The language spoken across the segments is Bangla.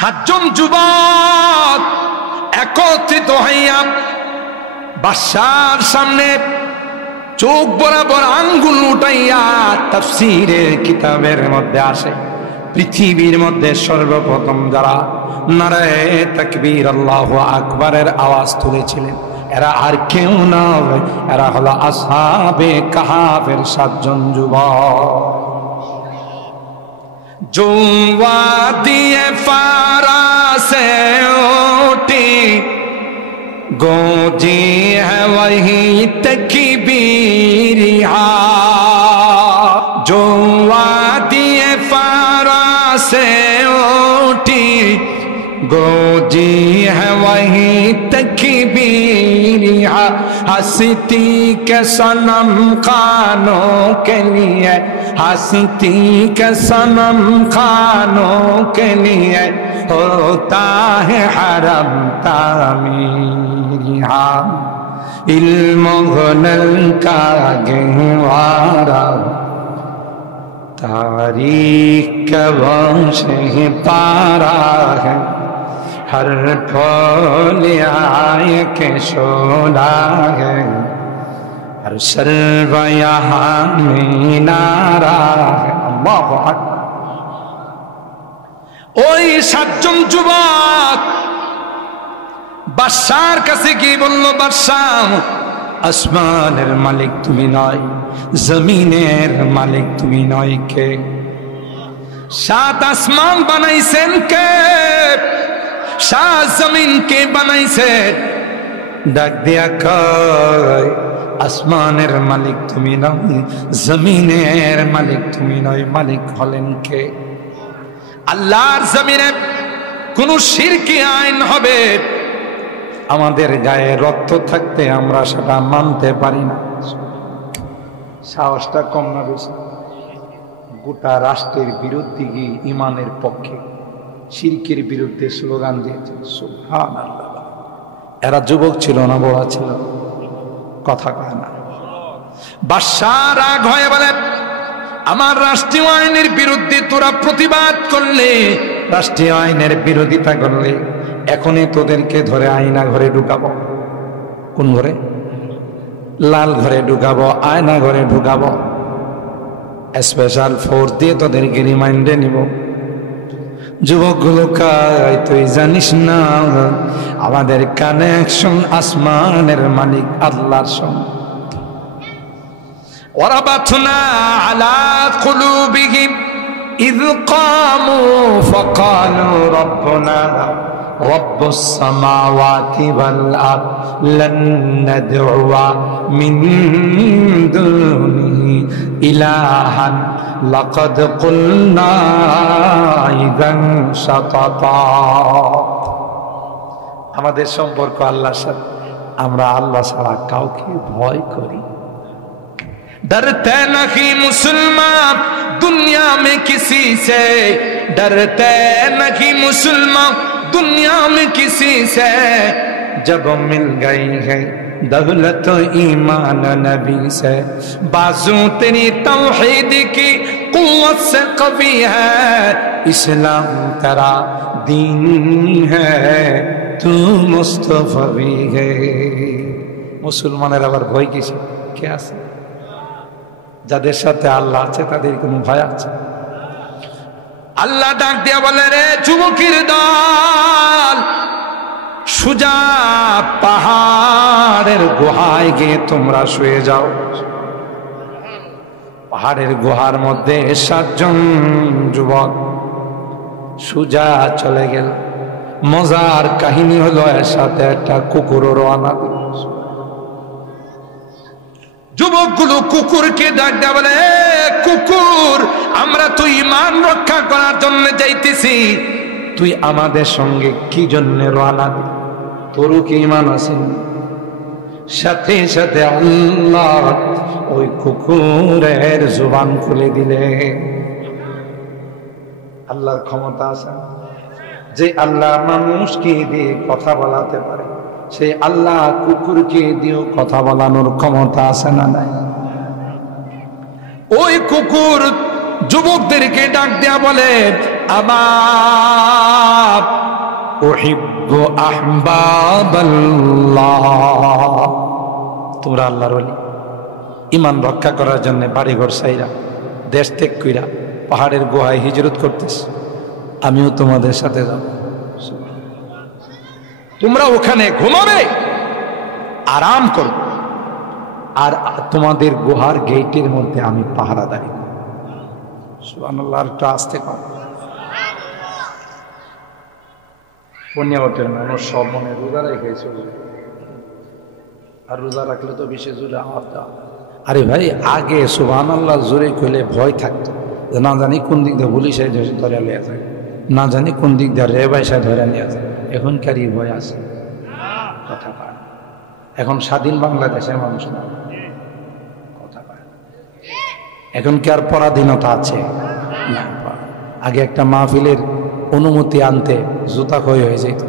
সাতজন যুবক একত্রিত হইয়া বাদশার সামনে চোখ বরাবর আঙ্গুল উঠাইয়া তাফসীরের কিতাবের মধ্যে আসে, পৃথিবীর মধ্যে সর্বপ্রথম যারা নারায়ে তাকবীর আল্লাহু আকবারের আওয়াজ তুলেছিলেন এরা আর কেউ নয়, এরা হলো আসহাবে কাহাফের সাতজন যুবক। जो वादिए फारा से उठी गूंजी है वही तकबीरिया, जो वादिए फारा से उठी गूंजी है वही तकबीरिया, हंसती के सनम खानों के लिए, हंसती के सनम खानों के लिए होता है हरम तामीरिया, इल्म हुनर का गहवारा तारीख का वंश पारा है, हर फूल आए के शोला है, हर सर्व यहाँ मीनारा है। अल्लाहु আকবার। ওই সাতজন যুবক বাদশার কাছে গিয়ে বলল, বাদশাহ আসমানের মালিক তুমি নয়, জমিনের মালিক তুমি নয়, কে? সাত আসমান বানাইছেন কে? সাত জমিন কে বানাইছে? ডাক দিয়া কয় আসমানের মালিক তুমি নয়, জমিনের মালিক তুমি নয়, মালিক হলেন কে? আল্লাহর জমিনে কোন শিরকি আইন হবে, আমাদের গায়ে রক্ত থাকতে আমরা সেটা মানতে পারি না। সাহসটা কম না বেশি? গোটা রাষ্ট্রের বিরুদ্ধে গিয়ে ইমানের পক্ষে শিরকের বিরুদ্ধে স্লোগান দিয়েছে। সুবহানাল্লাহ। এরা যুবক ছিল না বড় ছিল? কথা কয় না। বাদশাহ রাগ হয়ে বলে, আমার রাষ্ট্রীয় আইনের বিরুদ্ধে তোরা প্রতিবাদ করলে, রাষ্ট্রীয় আইনের বিরোধিতা করলে এখনই তোদেরকে ধরে আয়না ঘরে ঢুকাবো। কোন ঘরে? লাল ঘরে ঢুকাবো, আয়না ঘরে ঢুকাবো, স্পেশাল ফোর্স দিয়ে তোদেরকে রিমাইন্ডে নিব। যুবকগুলো কয় তুই জানিস না আমাদের কানেকশন আসমানের মালিক আল্লাহর সঙ্গে। ওয়ারাবাতনা আলা কুলুবিহিম ইয কামু ফাকালু রাব্বুনা রাব্বুস সামাওয়াতি ওয়াল আরদ লান নাদউয়া মিন দুনিহি ইলাহান লাকাদ কুলনা ইযান শাতাতা। আমাদের সম্পর্ক আল্লাহর সাথে, আমরা আল্লাহ ছাড়া কাউকে ভয় করি। डरते नहीं मुसलमान दुनिया में किसी से, डरते नहीं मुसलमान दुनिया में किसी से, जब मिल गई है दौलत ईमान नबी से, बाजू तेरी तौहीद की कुव्वत से कवी है, इस्लाम तेरा दीन है तू मुस्तफवी है। मुसलमानेर आबार भय किसे? কে আছে? যাদের সাথে আল্লাহ আছে তাদের কোনো ভয় আছে? আল্লাহ ডাক দিয়া বলে, রে যুবকের দল, সুজা পাহাড়ের গুহায় গিয়ে তোমরা শুয়ে যাও। পাহাড়ের গুহার মধ্যে সাতজন যুবক সুজা চলে গেল। মজার কাহিনী হলো এর সাথে একটা কুকুরও রওনা দিল। যুবকগুলো কুকুরকে ডাক দেয়া বলে, কুকুর আমরা তো ঈমান রক্ষা করার জন্য যাইতেছি, তুই আমাদের সঙ্গে কি জন্য রওনা দিলি? তোর কি ঈমান আছে? সাথে সাথে আল্লাহ ওই কুকুরের জবান খুলে দিলে। আল্লাহর ক্ষমতা আছে, যে আল্লাহ মানুষকে দিয়ে কথা বলাতে পারে সেই আল্লাহ কুকুরকে দিয়েও কথা বলানোর ক্ষমতা আছে না নাই? ওই কুকুর যুবকদেরকে ডাক দেয়া বলে, আবার উহিব্বু আহবাবাল্লাহ। তোমরা আল্লাহর ওলি, ঈমান রক্ষা করার জন্য বাড়িঘর সাইরা দেশ ত্যাগ কইরা পাহাড়ের গুহায় হিজরত করতেছ, আমিও তোমাদের সাথে যাব। তোমরা ওখানে ঘুমাবে, আরাম করবে, আর তোমাদের গুহার গেটের মধ্যে আমি পাহারাদারি। সুবহানাল্লাহ। একটু আসতে কর। পুণ্যবতের মানুষ সব মনে রোজা রেখে চলবে, আর রোজা রাখলে তো বেশি জোরে আওয়াজ দেওয়া। আরে ভাই, আগে সুবহানাল্লাহ জোরে কইলে ভয় থাকতো, না জানি কোন দিক দিয়ে পুলিশে ধরে লিয়া যায়, না জানি কোন দিক দিয়ে রেবাইসা ধরে নিয়ে যায়। এখনকার এই ভয় আছে, কথা পায়। এখন স্বাধীন বাংলাদেশের মানুষ না, কথা পায়। এখন কি আর পরাধীনতা আছে? না। আগে একটা মাহফিলের অনুমতি আনতে জুতা ক্ষয় হয়ে যেত,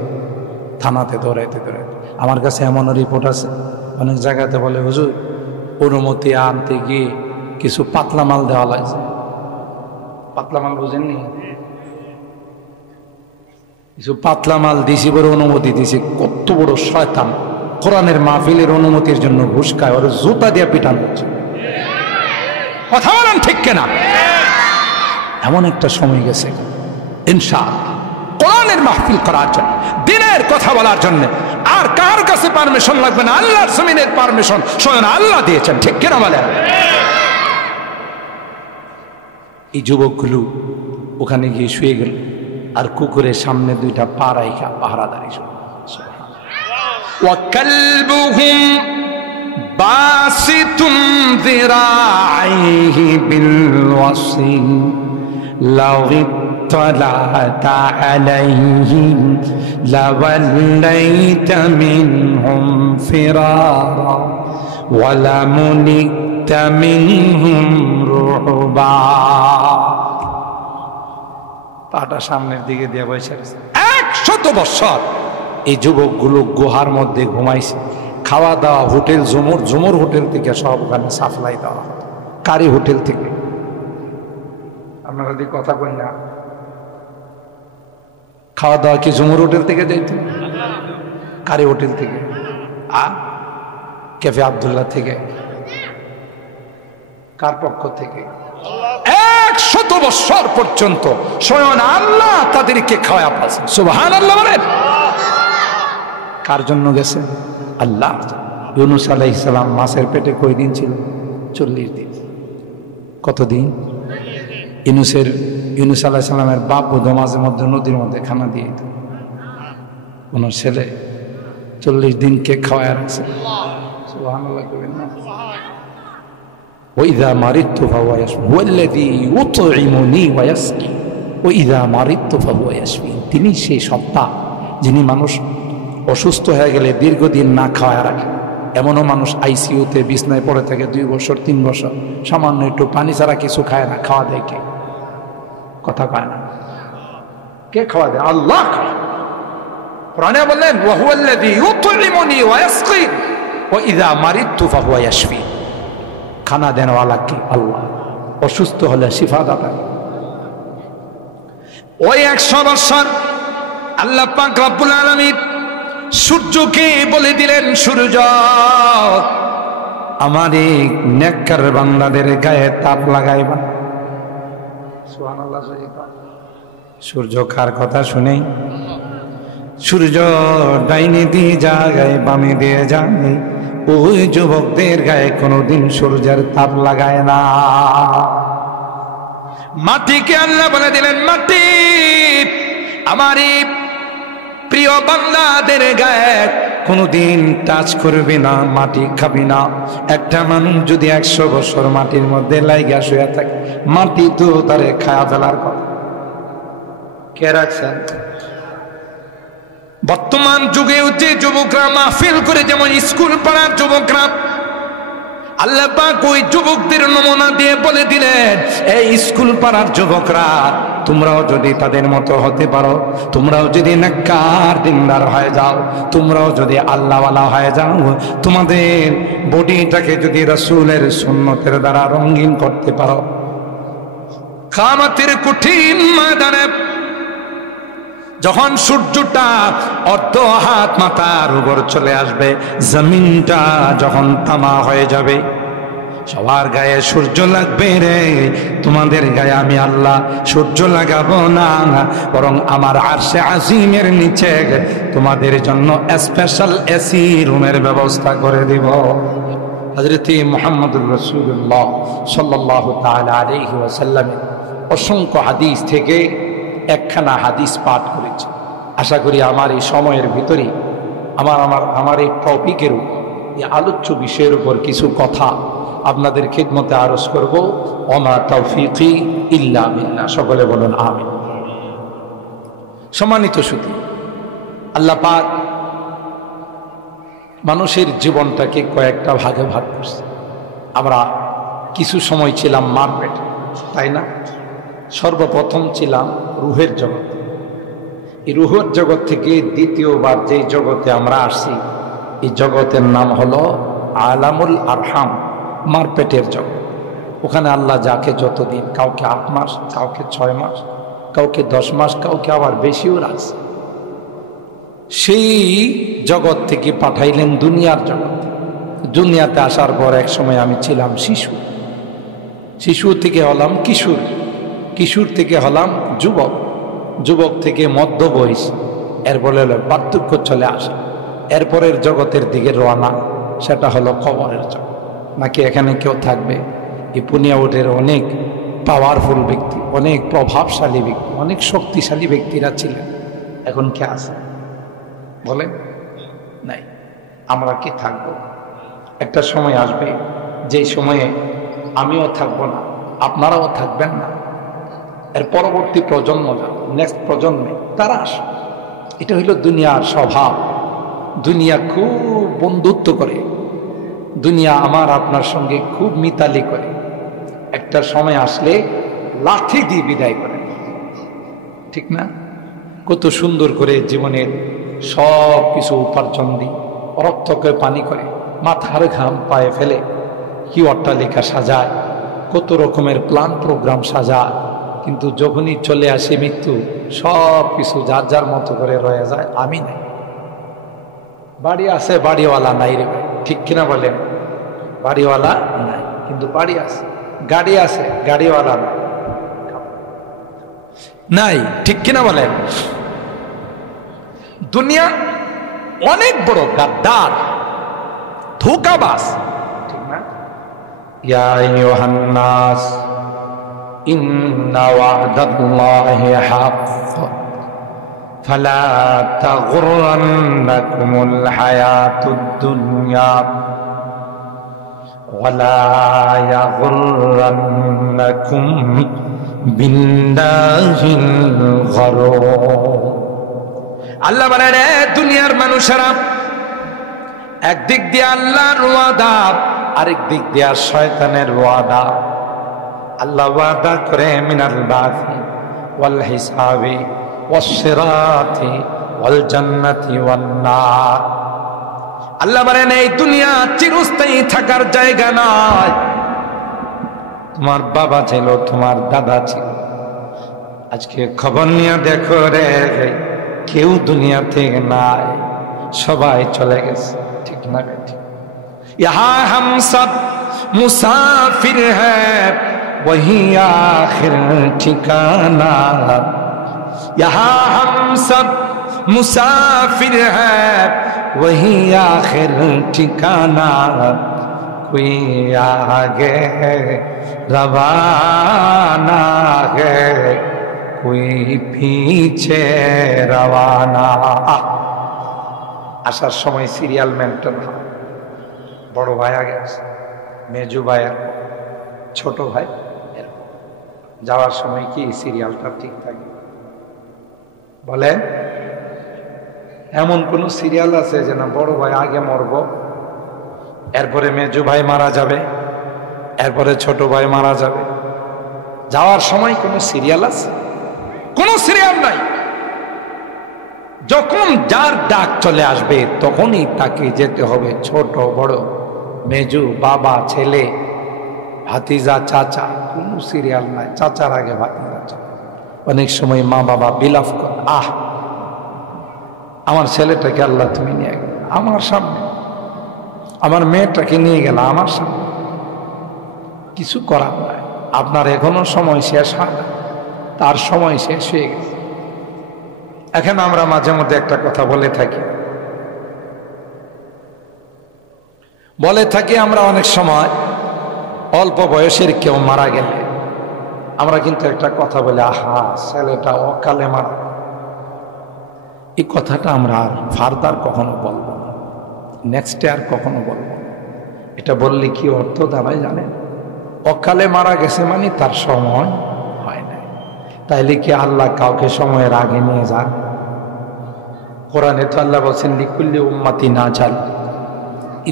থানাতে দৌড়াইতে দৌড়াইতে। আমার কাছে এমন রিপোর্ট আছে, অনেক জায়গাতে বলে হুজুর অনুমতি আনতে গিয়ে কিছু পাতলা মাল দেওয়া লাগছে। পাতলা মাল বুঝেননি? কিছু পাতলা মাল দিছি বড় অনুমতি দিছি। কত বড় শয়তান! কোরআনের মাহফিলের অনুমতির জন্য ঘুষ খায়, ওর জুতা দিয়ে পিটান হচ্ছে। কথা বলেন ঠিক কিনা? এমন একটা সময় গেছে ইনশাআল্লাহ কোরআনের মাহফিল করার জন্য, দ্বীনের কথা বলার জন্য আর কার কাছে পারমিশন লাগবে না, আল্লাহর জমিনের পারমিশন স্বয়ং আল্লাহ দিয়েছেন। ঠিক কিনা বলেন? এই যুবকগুলো ওখানে গিয়ে শুয়ে গেল, আর কুকুরের সামনে দুইটা পা রাইখা পাহারাদারি শুরু। وَكَلْبُهُمْ بَاسِطٌ ذِرَاعَيْهِ بِالْوَصِيلِ لَوِ اطَّلَعْتَ عَلَيْهِمْ لَوَلَّيْتَ مِنْهُمْ فِرَارًا وَلَمُلِئْتَ مِنْهُمْ رُعْبًا। পাটা সামনের দিকে দিয়ে বসে আছে। 100 বছর এই যুবকগুলো গুহার মধ্যে ঘুমাইছে। খাওয়া দাওয়া হোটেল জুমুর হোটেল থেকে সব ওখানে সাপ্লাই দেওয়া হতো, কারি হোটেল থেকে। আপনারা যদি কথা কই না, খাওয়া দাওয়া কি জুমুর হোটেল থেকে যাইত? কারি হোটেল থেকে, ক্যাফে আব্দুল্লাহ থেকে, কার পক্ষ থেকে? 100 বছর পর্যন্ত স্বয়ং আল্লাহ তাদেরকে খাওয়া পাচ্ছে। সুবহানাল্লাহ বলেন। কার জন্য গেছে? আল্লাহ। ইউনূস আলাইহিস সালাম মাছের পেটে কয়দিন ছিল? 40 দিন। কতদিন? ইউনূস আলাইহিস সালামের বাপ মাঝে মধ্যে নদীর মধ্যে খানা দিয়ে দিত। ওনার ছেলে 40 দিন কে খাওয়ায় রাখছে। সুবহানাল্লাহ কইবেন না? وإذا مرضت فهو يشفين هو الذي يطعمني ويسقي وإذا مرضت فهو يشفين। তিনি সেই সত্তা যিনি মানুষ অসুস্থ হয়ে গেলে দীর্ঘদিন না খাওয়ায় রাখে। এমনও মানুষ আইসিইউতে বিছনায় পড়ে থাকে 2 বছর 3 বছর, সামান্য একটু পানি ছাড়া কিছু খায় না। খাওয়া দেয় কে? কথা কয় না। কে খাওয়া দেয়? আল্লাহ। কোরআনে বললেন وهو الذي يطعمني ويسقين وإذا مرضت فهو يشفين। খানা দেনওয়ালা কে? আল্লাহ। অসুস্থ হলে শিফা দাতা। ওই 100 বছর আল্লাহ পাক রব্বুল আলামিন সূর্যকে বলে দিলেন, সূর্য আমার এই নেককার বান্দাদের গায়ে তাপ লাগাইবা। সুবহানাল্লাহ। সূর্য কার কথা শুনে? সূর্য ডাইনে দিয়ে যায়, বামে দিয়ে যায়। ওই যুবকদের গায়ে কোনোদিন সূর্যের তাপ লাগায় না। মাটিকে আল্লাহ বলে দিলেন, মাটি আমার প্রিয় বান্দাদের গায়ে কোনোদিন টাচ করবি না, মাটি খাবি না। একটা মানুষ যদি 100 বছর মাটির মধ্যে লাইগা শুয়ে থাকে, মাটি তো তারে খায়া ফেলার কথা। কে রাখছেন? বর্তমান যুগে যে যুবকরা মাহফিল করে, যেমন স্কুল পাড়ার যুবকরা, আল্লাহ পাক ওই যুবকদের নমুনা দিয়ে বলে দিলেন, এই স্কুল পাড়ার যুবকরা, তোমরাও যদি তাদের মতো হতে পারো, তোমরাও যদি নেককার দিনদার হয়ে যাও, তোমরাও যদি আল্লাহওয়ালা হয়ে যাও, তোমাদের বডিটাকে যদি রাসূলের সুন্নতের দ্বারা রঙিন করতে পারো, কিয়ামতের কঠিন ময়দানে যখন সূর্যটা অর্ধ হাত মাথার উপর চলে আসবে, জমিনটা যখন তামা হয়ে যাবে, সবার গায়ে সূর্য লাগবে রে, তোমাদের গায়ে আমি আল্লাহ সূর্য লাগাবো না, বরং আমার আরশে আজিমের নিচে তোমাদের জন্য স্পেশাল এসি রুমের ব্যবস্থা করে দিব। হযরত মুহাম্মদুর রাসূলুল্লাহ সাল্লাল্লাহু তাআলা আলাইহি ওয়াসাল্লামের অসংখ্য হাদিস থেকে একখানা হাদিস পাঠ করেছি। আশা করি আমার এই সময়ের ভিতরে আমার এই টপিকের এই আলোচ্য বিষয়ের উপর কিছু কথা আপনাদের খিদমতে আরজ করব। ওমা তাওফীকি ইল্লা বিল্লাহ, সকলে বলুন আমিন। সম্মানিত সুধী, আল্লাহ পাক মানুষের জীবনটাকে কয়েকটা ভাগে ভাগ করছে। আমরা কিছু সময় ছিলাম মার পেটে, তাই না? সর্বপ্রথম ছিলাম রুহের জগৎ। এই রুহের জগৎ থেকে দ্বিতীয়বার যে জগতে আমরা আসছি, এই জগতের নাম হলো আলামুল আরহাম, মার পেটের জগৎ। ওখানে আল্লাহ যাকে যতদিন, কাউকে 8 মাস, কাউকে 6 মাস, কাউকে 10 মাস, কাউকে আবার বেশিও রাখছে, সেই জগৎ থেকে পাঠাইলেন দুনিয়ার জগৎ। দুনিয়াতে আসার পর এক সময় আমি ছিলাম শিশু, শিশু থেকে হলাম কিশোর, কিশোর থেকে হলাম যুবক, যুবক থেকে মধ্য বয়স, এরপরে হলো পার্থক্য চলে আসে। এরপরের জগতের দিকে রওনা, সেটা হলো কবরের জগৎ। নাকি এখানে কেউ থাকবে? এই পুনিয়াউটের অনেক পাওয়ারফুল ব্যক্তি, অনেক প্রভাবশালী ব্যক্তি, অনেক শক্তিশালী ব্যক্তিরা ছিলেন, এখন কে আছে বলেন? নাই। আমরা কি থাকব? একটা সময় আসবে যেই সময়ে আমিও থাকবো না, আপনারাও থাকবেন না, এর পরবর্তী প্রজন্ম যাবে, নেক্সট প্রজন্মে তারা আসে। এটা হইল দুনিয়ার স্বভাব। দুনিয়া খুব বন্ধুত্ব করে, দুনিয়া আমার আপনার সঙ্গে খুব মিতালি করে। একটা সময় আসলে লাঠি দিয়ে বিদায় করে, ঠিক না? কত সুন্দর করে জীবনের সব কিছু উপার্জন দিই, রক্তকে পানি করে, মাথার ঘাম পায়ে ফেলে, কি অট্টালিকা সাজায়, কত রকমের প্ল্যান প্রোগ্রাম সাজায়, কিন্তু যখনই চলে আসে মৃত্যু, সব কিছু যার যার মতো করে রয়ে যায়। আমি নাই। বাড়ি আছে, বাড়িওয়ালা নাই রে ভাই, ঠিক কিনা বলেন? বাড়িওয়ালা নাই, কিন্তু বাড়ি আছে। গাড়ি আছে, গাড়িওয়ালা নাই, নাই, ঠিক কিনা বলেন? দুনিয়া অনেক বড় গাদ্দার, ধোঁকাবাজ, ঠিক না? ইয়া আইয়ুহান নাস ইন্না ওয়া'দাল্লাহি হাক্ক ফালা তাগুররান্নাকুমুল হায়াতুদ দুনিয়া ওয়ালা ইয়াগুররান্নাকুম বিল্লাহিল গরুর। আল্লাহ বলেন, দুনিয়ার মানুষেরা, একদিক দিয়ে আল্লাহর ওয়াদা, আরেক দিক দিয়ে শয়তানের ওয়াদা। আল্লাহ ওয়াদা করে মিনাল বাসি ওয়াল হিসাবি ওয়াস সিরাতি ওয়াল জান্নাতি ওয়ান নার। আল্লাহ বলেন, এই দুনিয়া চিরস্থায়ী থাকার জায়গা নয়। তোমার বাবা ছিল, তোমার দাদা ছিল, আজকে খবর নিয়ে দেখো রে, কেউ দুনিয়া থেকে নাই, সবাই চলে গেছে, ঠিক না? ইহা হাম সব মুসাফির হ্যায় वही आखिर ठिकाना, यहाँ हम सब मुसाफिर है वही आखिर ठिकाना, कोई आगे रवाना है कोई पीछे रवाना। আসার সময় সিরিয়াল মেনটেন হয়, বড় ভাই আগে আসে, মেজু ভাই, ছোট ভাই, যাওয়ার সময় কি সিরিয়ালটা ঠিক থাকে? বলেন, এমন কোন সিরিয়াল আছে যে না বড় ভাই আগে মরবো, এরপরে মেজু ভাই মারা যাবে, এরপরে ছোট ভাই মারা যাবে? যাওয়ার সময় কোন সিরিয়াল আছে? কোন সিরিয়াল নাই। যখন যার ডাক চলে আসবে তখনই তাকে যেতে হবে। ছোট বড়, মেজু, বাবা, ছেলে, ভাতিজা, চাচা, কোনো সিরিয়াল নাই। চাচার আগে ভাতিজা। অনেক সময় মা বাবা বিলাপ করে, আহ আমার ছেলেটাকে আল্লাহ তুমি নিয়ে গেল আমার সামনে, আমার মেয়েটাকে নিয়ে গেল আমার সামনে, কিছু করার নাই। আপনার এখনো সময় শেষ হয় না, তার সময় শেষ হয়ে গেছে। এখন আমরা মাঝে মধ্যে একটা কথা বলে থাকি আমরা অনেক সময় অল্প বয়সের কেউ মারা গেলে আমরা কিন্তু একটা কথা বলি, আহা ছেলেটা অকালে মারা। এই কথাটা আমরা আর ফার্দার কখনো বলবো না, নেক্সটে আর কখনো বলবো না। এটা বললে কি অর্থ দাঁড়ায় জানেন? অকালে মারা গেছে মানে তার সময় হয় নাই। তাইলে কি আল্লাহ কাউকে সময়ের আগে নিয়ে যান? কোরআনে তো আল্লাহ বলছেন লিকুল্লি উম্মাতিন আজাল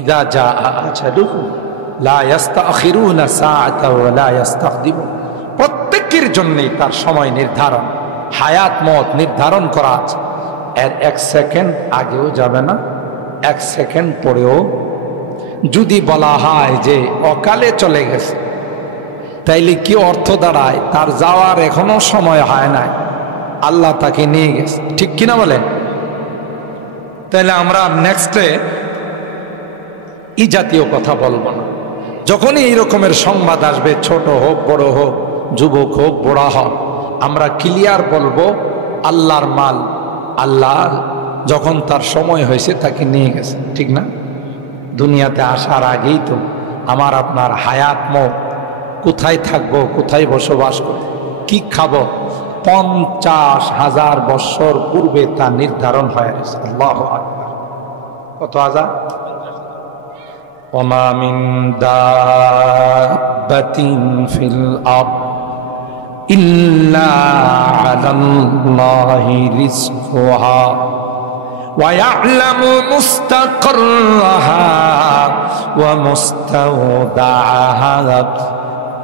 ইযা জাআ আজালুহুম লা ইস্তাখিরুনা সাআতাও ওয়া লা ইস্তাকদিমুন। প্রত্যেকের জন্যই তার সময় নির্ধারণ, হায়াত মত নির্ধারণ করা আছে। এর এক সেকেন্ড আগেও যাবে না, এক সেকেন্ড পরেও। যদি বলা হয় যে অকালে চলে গেছে, তাইলে কি অর্থ দাঁড়ায়? তার যাওয়ার এখনো সময় হয় নাই, আল্লাহ তাকে নিয়ে গেছে। ঠিক কিনা বলেন? তাইলে আমরা নেক্সটে এই জাতীয় কথা বলবো না। যখনই এই রকমের সংবাদ আসবে, ছোট হোক বড় হোক, যুবক হোক বুড়া হোক, আমরা ক্লিয়ার বলবো আল্লাহর মাল, আল্লাহ যখন তার সময় হয়েছে তাকে নিয়ে গেছে। ঠিক না? দুনিয়াতে আসার আগেই তো আমার আপনার হায়াত মত, কোথায় থাকবো, কোথায় বসবাস করব, কি খাবো, 50,000 বছর পূর্বে তা নির্ধারণ হয়ে গেছে। আল্লাহু আকবার। কত হাজার? ওমা মিন দাব্বাতিন ফিল আরদ ইল্লা আলাল্লাহি রিজকুহা ওয়া ইয়া'লামু মুস্তাকাররাহা ওয়া মুস্তাওদা'াহা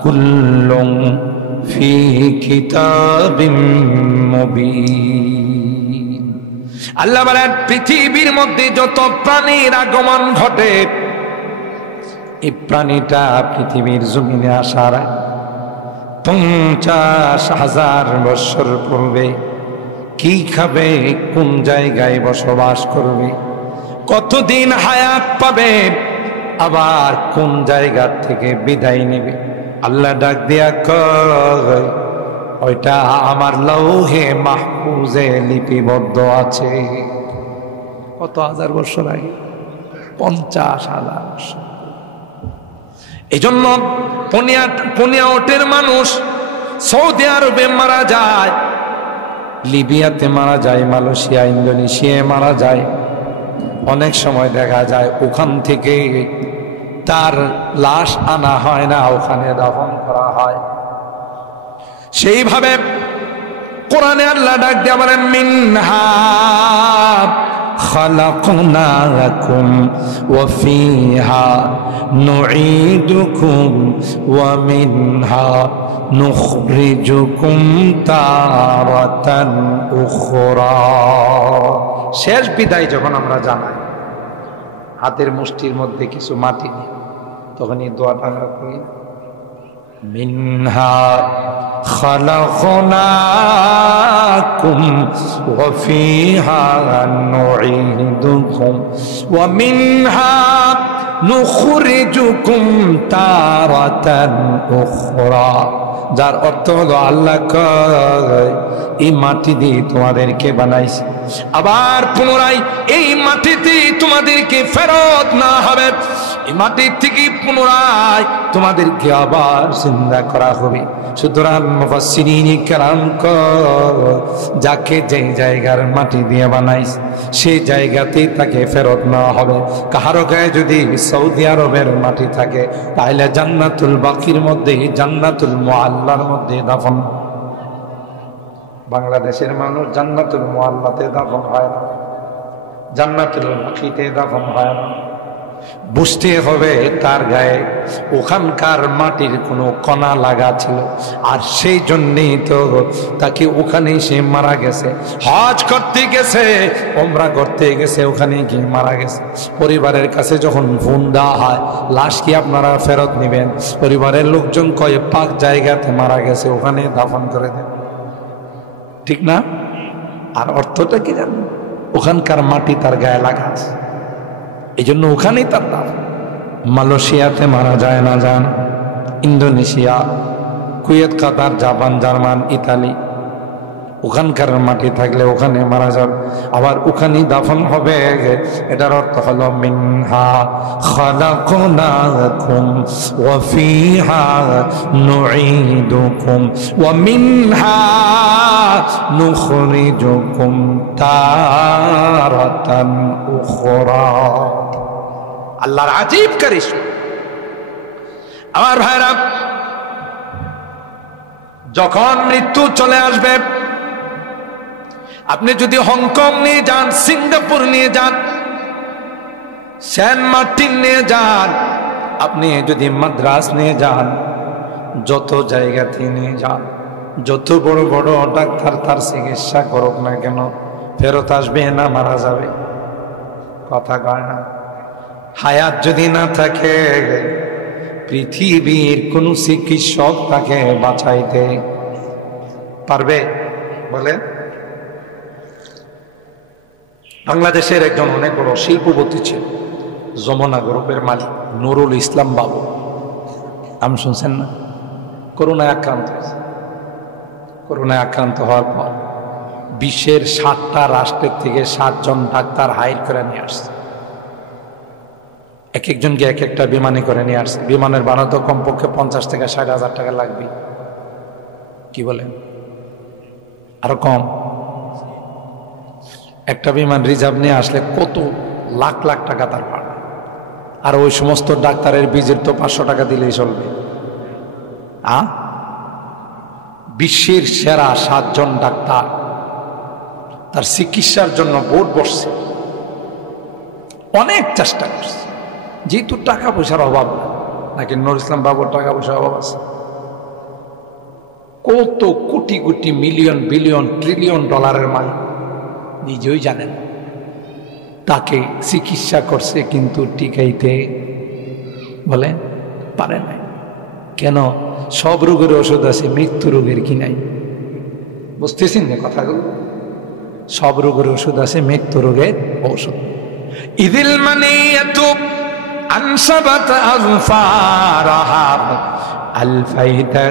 কুল্লুন ফি কিতাবিম মুবিন। আল্লাহ বলেন পৃথিবীর মধ্যে যত প্রাণীর আগমন ঘটে, এই প্রাণীটা পৃথিবীর জমিনে আসার 50,000 বছর পূর্বে কি খাবে, কোন জায়গায় বসবাস করবে, কতদিন হায়াত পাবে, আবার কোন জায়গা থেকে বিদায় নেবে, আল্লাহ ডাক দিয়া কয় ওইটা আমার লৌহে মাহফুজে লিপিবদ্ধ আছে। কত হাজার বছর আগে? 50,000 বছর। এই জন্য পনিয়াওটের মানুষ সৌদি আরবে মারা যায়, লিবিয়াতে মারা যায়, মালয়েশিয়া ইন্দোনেশিয়ায় মারা যায়। অনেক সময় দেখা যায় ওখান থেকে তার লাশ আনা হয় না, ওখানে দাফন করা হয়। সেইভাবে কোরআনে আল্লাহ ডাক দিয়ে বলেন মিনহা খালাকনাকুম ওয়া ফিহা নুঈদুকুম ওয়া মিনহা নুখরিজুকুম তারাতান উখরা। শেষ বিদায় যখন আমরা জানাই, হাতের মুষ্টির মধ্যে কিছু মাটি নিয়ে, তখন এই দোয়াটা আমরা করি, মিনহা খালাকনাকুম ওয়া ফিহা নুঈদুকুম ওয়া মিনহা নুখরিজুকুম তারাতান উখরা। যার অর্থ হলো আল্লাহ কয় এই মাটি দিয়ে তোমাদেরকে বানাইছে, আবার পুনরায় এই মাটিতে তোমাদেরকে ফেরত না হবে, এই মাটির থেকে পুনরায় তোমাদেরকে আবার জিন্দা করা হবে। সুতরাং মুফাসসিরিন কেরাম কয় যাকে যেই জায়গার মাটি দিয়ে বানাইছে সেই জায়গাতেই তাকে ফেরত নেওয়া হবে। কাহারো গায়ে যদি সৌদি আরবের মাটি থাকে তাহলে জান্নাতুল বাকির মধ্যে, জান্নাতুল মুআল্লার মধ্যে দাফন। বাংলাদেশের মানুষ জান্নাতুল মুআল্লাতে দাফন হয় না, জান্নাতুল বাকিতে দাফন হয় না। বুঝতে হবে তার গায়ে ওখানকার মাটির কোনো কণা লাগা ছিল, আর সেই জন্যই তো তাকে ওখানে সে মারা গেছে। হজ করতে গেছে, ওমরা করতে গেছে, ওখানে গিয়ে মারা গেছে। পরিবারের কাছে যখন ফোন দেওয়া হয় লাশ কি আপনারা ফেরত নেবেন, পরিবারের লোকজন কয় পাক জায়গাতে মারা গেছে, ওখানে দাফন করে দেন। ঠিক না? আর অর্থটা কি জানেন? ওখানকার মাটি তার গায়ে লাগা আছে, এই জন্য ওখানেই তার দাম। মালয়েশিয়াতে মারা যায় না যান, ইন্দোনেশিয়া, কুয়েত, কাতার, জাপান, জার্মান, ইতালি, ওখানকার মাটি থাকলে ওখানে মারা যাবে, আবার ওখানেই দাফন হবে। এটার অর্থ হলো মিনহা খালাকনাকুম ওয়া ফিহা নুঈদুকুম ওয়া মিনহা নুখরিজুকুম তারাতান উখরা। আল্লাহর আজীব কারিশমা। আমার ভাইরা, যখন মৃত্যু চলে আসবে, আপনি যদি হংকং নিয়ে যান, সিঙ্গাপুর নিয়ে যান, সেন্ট মার্টিন নিয়ে যান, আপনি যদি মাদ্রাস নিয়ে যান, যত জায়গাতে নিয়ে যান, যত বড় বড় ডাক্তার তার চিকিৎসা করুক না কেন, ফেরত আসবে না, মারা যাবে। কথা কয় না? হায়াত যদি না থাকে, পৃথিবীর কোন চিকিৎসক তাকে বাঁচাইতে পারবে? বলে বাংলাদেশের একজন অনেক বড় শিল্পপতি ছিল, যমুনা গ্রুপের মালিক নুরুল ইসলাম বাবু, নাম শুনছেন না? করোনায় আক্রান্ত হয়েছে। করোনায় আক্রান্ত হওয়ার পর বিশ্বের 60টা রাষ্ট্রের থেকে 60 জন ডাক্তার হায়ার করে নিয়ে আসছে। এক একজনকে এক একটা বিমানে করে নিয়ে আসছে। বিমানের ভাড়া তো কমপক্ষে 50 থেকে 60 হাজার টাকা লাগবে। কি বলেন? আরো কম? একটা বিমান রিজার্ভ নিয়ে আসলে কত লাখ লাখ টাকা তার ভাড়া। আর ওই সমস্ত ডাক্তারের ভিজিট তো 500 টাকা দিলেই চলবে। বিশ্বের সেরা 7 জন ডাক্তার তার চিকিৎসার জন্য বোর্ড বসছে, অনেক চেষ্টা করছে। যেহেতু টাকা পয়সার অভাব নাকি নুরুল ইসলাম বাবুর টাকা পয়সার অভাব আছে, কত crore crore million billion trillion ডলারের মালিক নিজেই জানেন। তাকে চিকিৎসা করছে কিন্তু টিকাইতে বলে পারে নাই। কেন? সব রোগের ওষুধ আছে, মৃত্যু রোগের কি নাই? বুঝতেছেন না কথাগুলো? সব রোগের ওষুধ আছে, মৃত্যু রোগের ঔষধ। ইদিল মানিয়াতু আনসাবাত আযফারাহা আলফাইতা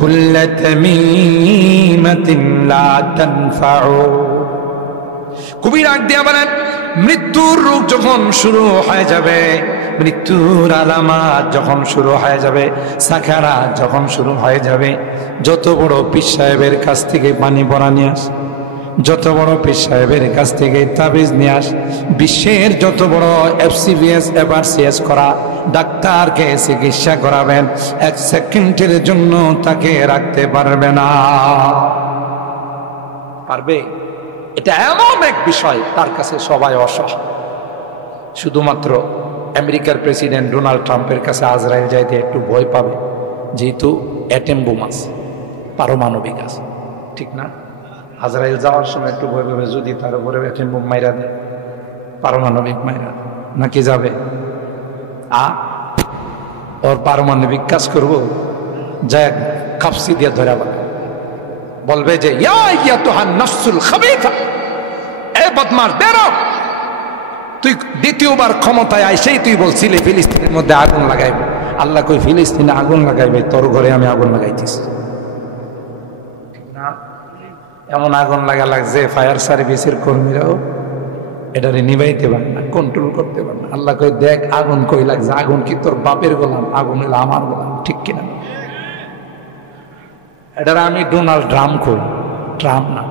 কুল্লা তামিমাতিন লা তানফাউ। কবি রাগ দিয়া বলেন, মৃত্যুর রোগ যখন শুরু হয়ে যাবে, মৃত্যুর আলামত যখন শুরু হয়ে যাবে, সাকারাত যখন শুরু হয়ে যাবে, যত বড় পীর সাহেবের কাছ থেকে পানি ভরা নিয়ে আস, যত বড় পীর সাহেবের কাছ থেকে তাবিজ নিয়ে আস, বিশ্বের যত বড় FCVS FRCS করা ডাক্তারকে চিকিৎসা করাবেন, 1 সেকেন্ডের জন্য তাকে রাখতে পারবে না। পারবে? এটা এমন এক বিষয়, তার কাছে সবাই অসহায়। শুধুমাত্র আমেরিকার প্রেসিডেন্ট ডোনাল্ড ট্রাম্পের কাছে আজরাইল যাইতে একটু ভয় পাবে, যেহেতু অ্যাটম বোম আছে, পারমাণবিক আছে, ঠিক না? আজরাইল যাওয়ার সময় একটু ভয় পাবে, যদি তার উপরে অ্যাটম বোম মাইরা দেয়, পারমাণবিক মাইরা দেয়, নাকি যাবে? ওর পারমাণবিক কাজ করবো, যা কাপসি দিয়ে ধরা বলবে যে ইয়া তুহান নাফসুল খাবিথা, এ বদমাশ বেরো, তুই দ্বিতীয়বার ক্ষমতায় আইসেই তুই বলছিলি ফিলিস্তিনের মধ্যে আগুন লাগাইবে। আল্লাহ কই ফিলিস্তিনে আগুন লাগাইবে, তোর ঘরে আমি আগুন লাগাইতেছি। এমন আগুন লাগা লাগছে ফায়ার সার্ভিসের কর্মীরাও এটারে নিভাইতে পারে না, কন্ট্রোল করতে পারে না। আল্লাহ কই দেখ আগুন কই লাগছে, আগুন কি তোর বাপের গোলাম? আগুন হইলো আমার গোলাম, ঠিক কিনা? এটার আমি ডোনাল্ড ট্রাম্প কই, ট্রাম্প না।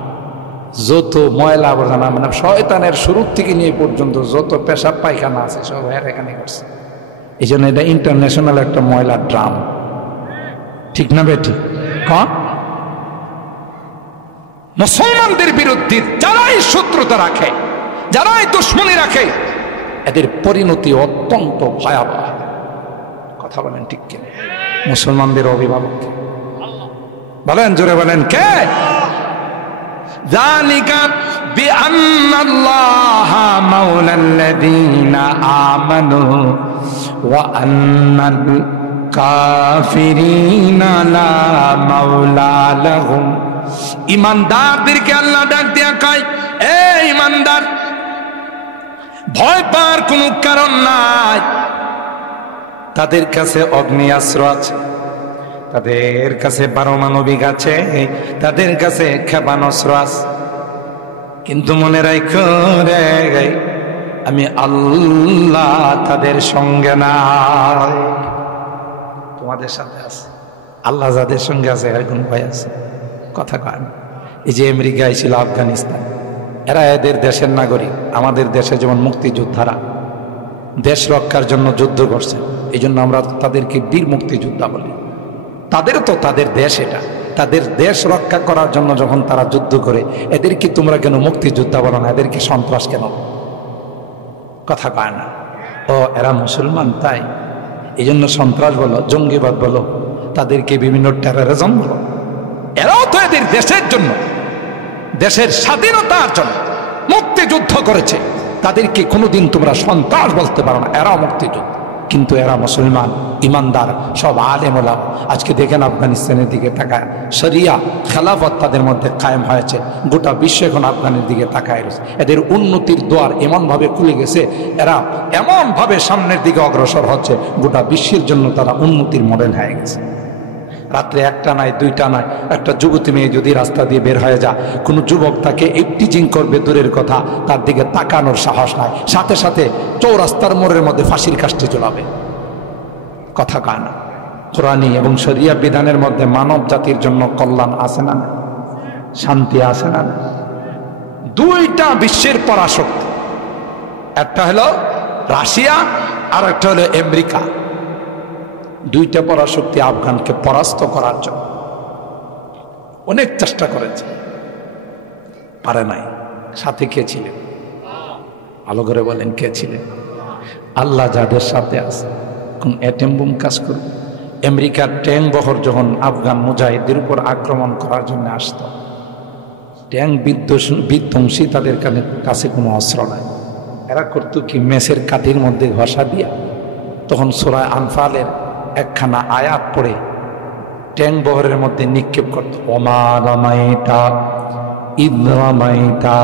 যত ময়লা আবর্জনা, মানে শয়তানের শুরু থেকে নিয়ে পর্যন্ত যত পেশাব পায়খানা আছে সব এখানে করছে। এই জন্য এটা ইন্টারন্যাশনাল একটা ময়লা ড্রাম, ঠিক না বেটি? মুসলমানদের বিরুদ্ধে যারাই শত্রুতা রাখে, যারাই দুশ্মনী রাখে, এদের পরিণতি অত্যন্ত ভয়াবহ। কথা বলেন ঠিক কিনা? মুসলমানদের অভিভাবক বলেন, জোরে বলেন, কে? যালিকা বিআন্নাল্লাহা মাওলাল্লাযীনা আমানু ওয়া আন্নাল কাফিরিনা লা মাওলা লাহুম। ঈমানদারদেরকে আল্লাহ ডাক দিয়া কয়, এ ঈমানদার, ভয় পাওয়ার কোনো কারণ নাই। তাদের কাছে অগ্নিয়াস্ত্র আছে, তাদের কাছে পারমাণবিক আছে, তাদের কাছে ক্ষেপণাস্ত্র আছে। কিন্তু মনে রাখো রে, আমি আল্লাহ তাদের সঙ্গে নাই। তোমাদের সাথে আছে আল্লাহ, যাদের সঙ্গে আছে এর কোন ভয় আছে? কথা কয় না। এই যে আমেরিকায় ছিল আফগানিস্তান, এরা এদের দেশের নাগরিক। আমাদের দেশে যেমন মুক্তিযোদ্ধারা দেশ রক্ষার জন্য যুদ্ধ করছে, এই জন্য আমরা তাদেরকে বীর মুক্তিযোদ্ধা বলি। তাদেরও তো তাদের দেশ, এটা তাদের দেশ রক্ষা করার জন্য যখন তারা যুদ্ধ করে, এদেরকে তোমরা কেন মুক্তিযোদ্ধা বলো না? এদেরকে সন্ত্রাস কেন? কথা কয় না। ও এরা মুসলমান তাই এই জন্য সন্ত্রাস বলো, জঙ্গিবাদ বলো, তাদেরকে বিভিন্ন টেররিজম বলো। এরাও তো এদের দেশের জন্য, দেশের স্বাধীনতার জন্য মুক্তিযুদ্ধ করেছে। তাদেরকে কোনোদিন তোমরা সন্ত্রাস বলতে পারো না, এরাও মুক্তিযুদ্ধ। কিন্তু এরা মুসলমান, ইমানদার, সব আলেম ওলামা। আজকে দেখেন আফগানিস্তানের দিকে তাকায়, শরিয়া খেলাফত তাদের মধ্যে কায়েম হয়েছে। গোটা বিশ্ব এখন আফগানের দিকে তাকায় রয়েছে। এদের উন্নতির দ্বার এমনভাবে খুলে গেছে, এরা এমনভাবে সামনের দিকে অগ্রসর হচ্ছে, গোটা বিশ্বের জন্য তারা উন্নতির মডেল হয়ে গেছে। রাত্রে একটা নাই, দুইটা নাই, একটা যুবতী মেয়ে যদি রাস্তা দিয়ে বের হয়ে যায়, কোনো যুবক তাকে ইফটিজিং করবে দূরের কথা, তার দিকে তাকানোর সাহস নাই, সাথে সাথে চৌরাস্তার মোড়ের মধ্যে ফাঁসির কাস্টে চলাবে। কথা কয় না। কোরআনী এবং শরিয়া বিধানের মধ্যে মানব জাতির জন্য কল্যাণ আছে না? শান্তি আছে না? দুইটা বিশ্বের পরাশক্তি, একটা হলো রাশিয়া আর একটা হলো আমেরিকা। দুইটা পরাশক্তি আফগানকে পরাস্ত করার জন্য অনেক চেষ্টা করেছে, পারে নাই। সাথে কে ছিলেন? ভালো করে বলেন, কে ছিলেন? আল্লাহ যাদের সাথে আছে, কোন অ্যাটম বোম কাজ করবে? আমেরিকার ট্যাঙ্ক বহর যখন আফগান মুজাহিদের উপর আক্রমণ করার জন্য আসতো, ট্যাঙ্ক বিধ্বংসী, তাদের কাছে কোনো অস্ত্র নাই। এরা করতো কি, মেসের কাঠির মধ্যে ঘষা দিয়া তখন সূরা আনফালের একখানা আয়াত পড়ে ট্যাঙ্ক বহরের মধ্যে নিক্ষেপ করত। ওমা রামাইতা ইদ রামাইতা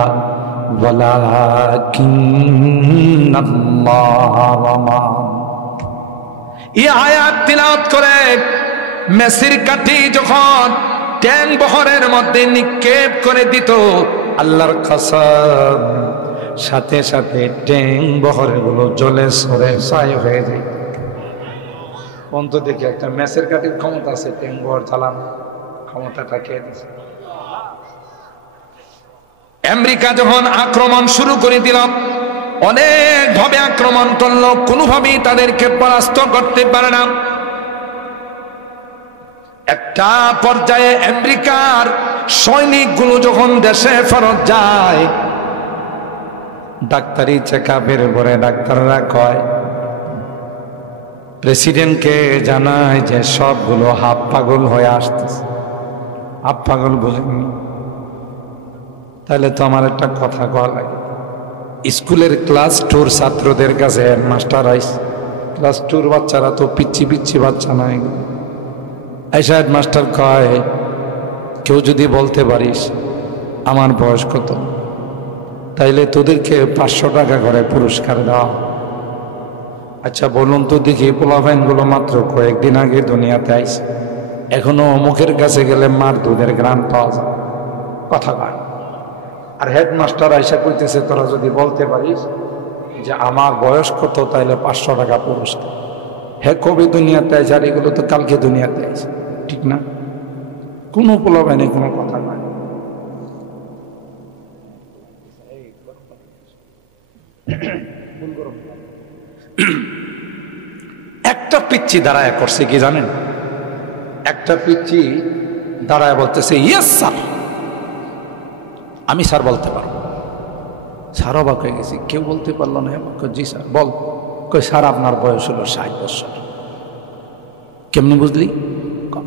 ওয়ালাকিন্নাল্লাহ রামা। এই আয়াত তিলাওয়াত করে মেসির কাঠি যখন ট্যাঙ্ক বহরের মধ্যে নিক্ষেপ করে দিত, আল্লাহর কসম, সাথে সাথে ট্যাঙ্ক বহরগুলো জ্বলে সরে ছাই হয়ে যায়। অন্ত দেখি একটা মেসের কাঠির ক্ষমতা আছে, ট্যাঙ্ক বহর চালান ক্ষমতাটা কে দিছে? আমেরিকা যখন আক্রমণ শুরু করে দিল, অনেক ভাবে আক্রমণ করলো, কোনোভাবেই তাদেরকে পরাস্ত করতে পারে না। একটা পর্যায়ে আমেরিকার সৈনিকগুলো যখন দেশে ফেরত যায়, ডাক্তারি চেকআপের পরে ডাক্তাররা কয়, প্রেসিডেন্টকে জানায় যে সবগুলো হাফ পাগল হয়ে আসতেছে। হাফ পাগল বলেননি, তাহলে তো আমার একটা কথা কওয়া লাগে। স্কুলের ক্লাস 2 ছাত্রদের কাছে হেডমাস্টার আইস, ক্লাস 2 বাচ্চারা তো পিচ্ছি পিচ্ছি বাচ্চা নয়। আইসা হেডমাস্টার কয়, কেউ যদি বলতে পারিস আমার বয়স কত, তাইলে তোদেরকে 500 টাকা করে পুরস্কার দেওয়া। আচ্ছা বলুন তো দেখি, পোলাপাইনগুলো মাত্র কয়েকদিন আগে দুনিয়াতে আইছে, এখনো মুখের কাছে গেলে মার দুধের গ্রাম পাওয়া যায়। কথা কয়। আর হেডমাস্টার আইসা কইতেছে, তোরা যদি বলতে পারিস যে আমার বয়স কত, তাইলে 500 টাকা পুরস্কার। হে কবে দুনিয়াতে আইছে, আর এগুলো তো কালকে দুনিয়াতে আইছে, ঠিক না? কোনো পোলাপাইনে কোনো কথা নয়। একটা পিচ্ছি দাঁড়ায় করছে কি জানেন? একটা পিচ্ছি দাঁড়ায় বলতেছে, ইয়েস স্যার, আমি স্যার বলতে পারবো। স্যার অবাক হয়ে গেছি, কেউ বলতে পারলো না। জি স্যার বল। কই স্যার আপনার বয়স হলো 60 বছর। কেমনি বুঝলি?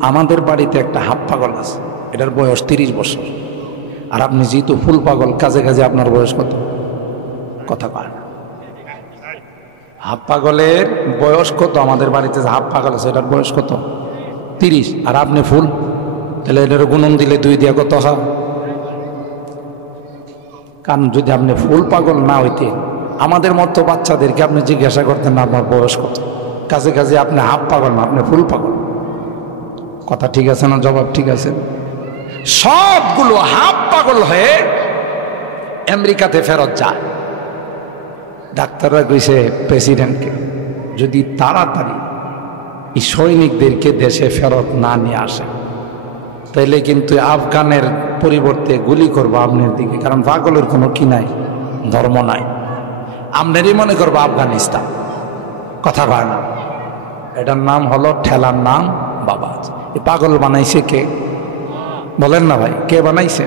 আমাদের বাড়িতে একটা হাফ পাগল আছে, এটার বয়স 30 বছর। আর আপনি যেহেতু ফুল পাগল, কাজে কাজে আপনার বয়স কত? কথা কয় না। হাফ পাগলের বয়স কত? আমাদের বাড়িতে যে হাফ পাগল আছে এটার বয়স কত? 30। আর আপনি ফুল, তাহলে এটার গুণন দিলে 2 দিয়া কত হয়? কারণ যদি আপনি ফুল পাগল না হইতেন আমাদের মতো বাচ্চাদেরকে আপনি জিজ্ঞাসা করতেন না আপনার বয়স কত, কাছে কাছে আপনি হাফ পাগল না, আপনি ফুল পাগল। কথা ঠিক আছে না? জবাব ঠিক আছে? সবগুলো হাফ পাগল হয়ে আমেরিকাতে ফেরত যায়। ডাক্তাররা কইছে প্রেসিডেন্টকে যদি তাড়াতাড়ি এই সৈনিকদেরকে দেশে ফেরত না নিয়ে আসে তাইলে কিন্তু আফগানের পরিবর্তে গুলি করবো আপনার দিকে, কারণ পাগলের কোনো কি নাই, ধর্ম নাই, আপনারই মনে করবো আফগানিস্তান। কথা কয় না? এটার নাম হলো, ঠেলার নাম বাবাজ। এই পাগল বানাইছে কে বলেন না ভাই? কে বানাইছে?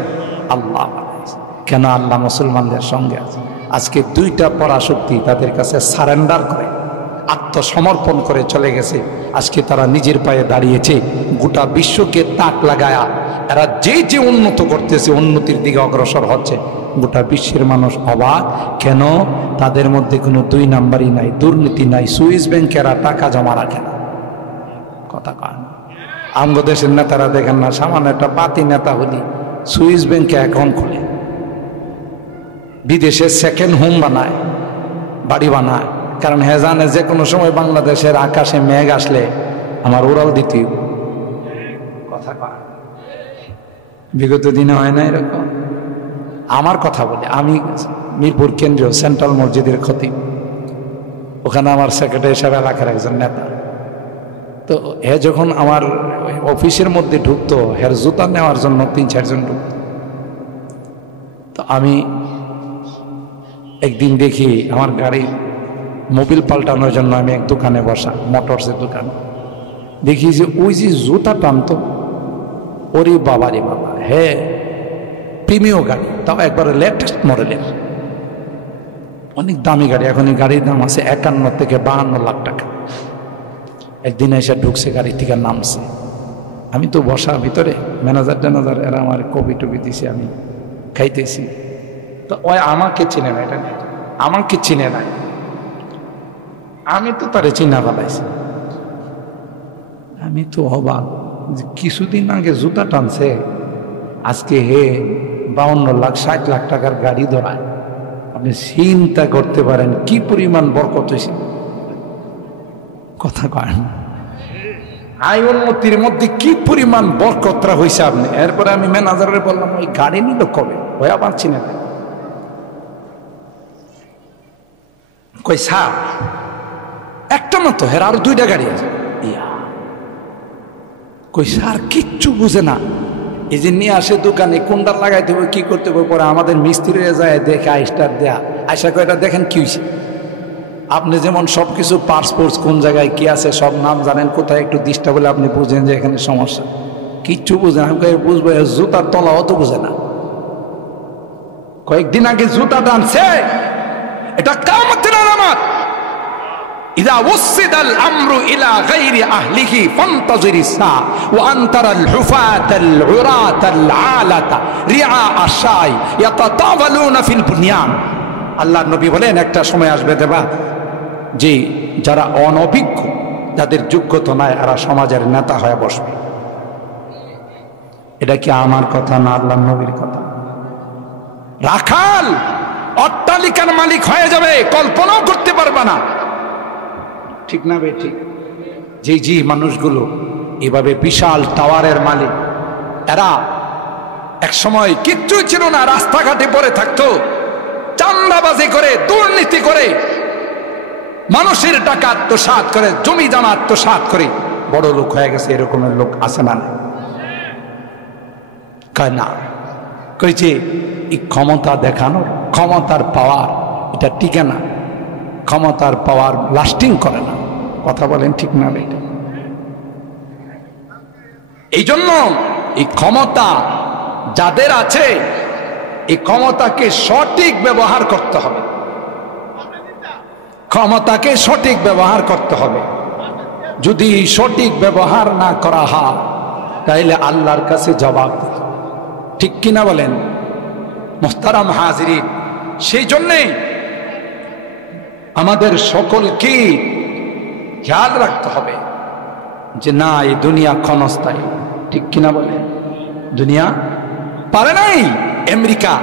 আল্লাহ বানাইছে। কেন? আল্লাহ মুসলমানদের সঙ্গে আছে। আজকে দুইটা পরাশক্তি তাদের কাছে সারেন্ডার করে, আত্মসমর্পণ করে চলে গেছে। আজকে তারা নিজের পায়ে দাঁড়িয়েছে, গোটা বিশ্বকে তাক লাগায়া এরা যে যে উন্নত করতেছে, উন্নতির দিকে অগ্রসর হচ্ছে, গোটা বিশ্বের মানুষ অবাক। কেন? তাদের মধ্যে কোনো দুই নাম্বারই নাই, দুর্নীতি নাই, সুইস ব্যাংকে এরা টাকা জমা রাখে না। কথা কয় না? আমগো দেশের নেতারা দেখেন না, সামান্য একটা পাতি নেতা হলি সুইস ব্যাংকে অ্যাকাউন্ট খুলে, বিদেশে সেকেন্ড হোম বানায়, বাড়ি বানায়, কারণ হে জানে যে কোনো সময় বাংলাদেশের আকাশে মেঘ আসলে আমার উড়াল দ্বিতীয়। কথা কয়? বিগত দিনে হয় না এরকম? আমার কথা বলে, আমি মিরপুর কেন্দ্রীয় সেন্ট্রাল মসজিদের খতিব, ওখানে আমার সেক্রেটারি সাহেব এলাকার একজন নেতা। তো হে যখন আমার অফিসের মধ্যে ঢুকতো, হের জুতা নেওয়ার জন্য 3-4 জন ঢুকতো। তো আমি একদিন দেখি আমার গাড়ি মোবিল পাল্টানোর জন্য আমি এক দোকানে বসা, মোটরসের দোকান, দেখি যে ওই যে জুতা টানতো, ওরে বাবা রে বাবা, হে প্রিমিয় গাড়ি, তাও একবারে লেটেস্ট মডেলের, অনেক দামি গাড়ি। এখন এই গাড়ির দাম আছে 51 থেকে 52 লাখ টাকা। একদিন এসে ঢুকছে, গাড়ি থেকে নামছে, আমি তো বসা ভিতরে, ম্যানেজার এরা আমার কপি টপি দিছে, আমি খাইতেছি। তো ওই আমাকে চিনে না, এটা আমাকে চিনে নাই, আমি তো তারে চিনা ফেলাইছি। আমি তো অবাক, কিছুদিন আগে জুতা টানছে, আজকে হে 52 লাখ 60 লাখ টাকার গাড়ি ধরায়। আপনি চিন্তা করতে পারেন কি পরিমাণ বরকত হয়েছে। কথা কয় না? আয় উন্নতির মধ্যে কি পরিমাণ বরকতরা হয়েছে আপনি। এরপরে আমি ম্যানেজারে বললাম, ওই গাড়ি নিল কবে? ওই আবার চিনে না। কই সাপ একটা মতো, হের আরো 2টা গাড়ি আছে। ইয়া কই স্যার কিচ্ছু বুঝে না, এই যে নিয়ে আসে দোকানে, কোনটা লাগাইতে হবে, কি করতে হবে, পরে আমাদের মিস্ত্রি যায় দেখে আইস্টার দেয়া, আশা করে এটা দেখেন কি হয়েছে। আপনি যেমন সব কিছু পাসপোর্ট কোন জায়গায় কি আছে সব নাম জানেন, কোথায় একটু দিশটা বলে আপনি বুঝেন যে এখানে সমস্যা, কিচ্ছু বুঝেন। আমি বুঝবো জুতার তলা অত বুঝে না। কয়েকদিন আগে জুতা টানছে, এটা কিয়ামতের আলামত। ইযা ওয়াসিদাল আমরু ইলা গায়রি আহলিহি ফান্তাজিরিস সা ওয়া আনতারাল হুফাতাল উরাতাল আলাতা রিআ আশাই ইয়াতাতাওয়ালুনা ফিল বুনিয়ান। আল্লাহর নবী বলেন, একটা সময় আসবে দেবা যে যারা অনভিজ্ঞ, যাদের যোগ্যতা নাই, এরা সমাজের নেতা হয়ে বসবে। এটা কি আমার কথা না আল্লাহর নবীর কথা? রাখাল অট্টালিকার মালিক হয়ে যাবে, কল্পনাও করতে পারবে না। ঠিক না বে ঠিক? জি মানুষগুলো এভাবে বিশাল টাওয়ারের মালিক, এরা এক সময় কিচ্ছু ছিল না, রাস্তাঘাটে পড়ে থাকতো, চাঁদাবাজি করে, দুর্নীতি করে, মানুষের টাকা আত্মসাৎ করে, জমি জমা আত্মসাৎ করে বড় লোক হয়ে গেছে। এরকমের লোক আছে না? কয় না, কইছে এই ক্ষমতা দেখানোর, ক্ষমতার পাওয়ার, এটা টিকে না, ক্ষমতার পাওয়ার লাস্টিং করে না। কথা বলেন ঠিক না বেটা? এই জন্য এই ক্ষমতা যাদের আছে, এই ক্ষমতাকে সঠিক ব্যবহার করতে হবে, ক্ষমতাকে সঠিক ব্যবহার করতে হবে। যদি সঠিক ব্যবহার না করা হয় তাহলে আল্লাহর কাছে জবাব দিতে, ঠিক কিনা বলেন মুহতারাম হাজিরিন? সেই জন্যে আমাদের সকলকে খেয়াল রাখতে হবে যে না, এই দুনিয়া ক্ষণস্থায়ী, ঠিক কিনা বলেন? দুনিয়া পারে নাই আমেরিকা,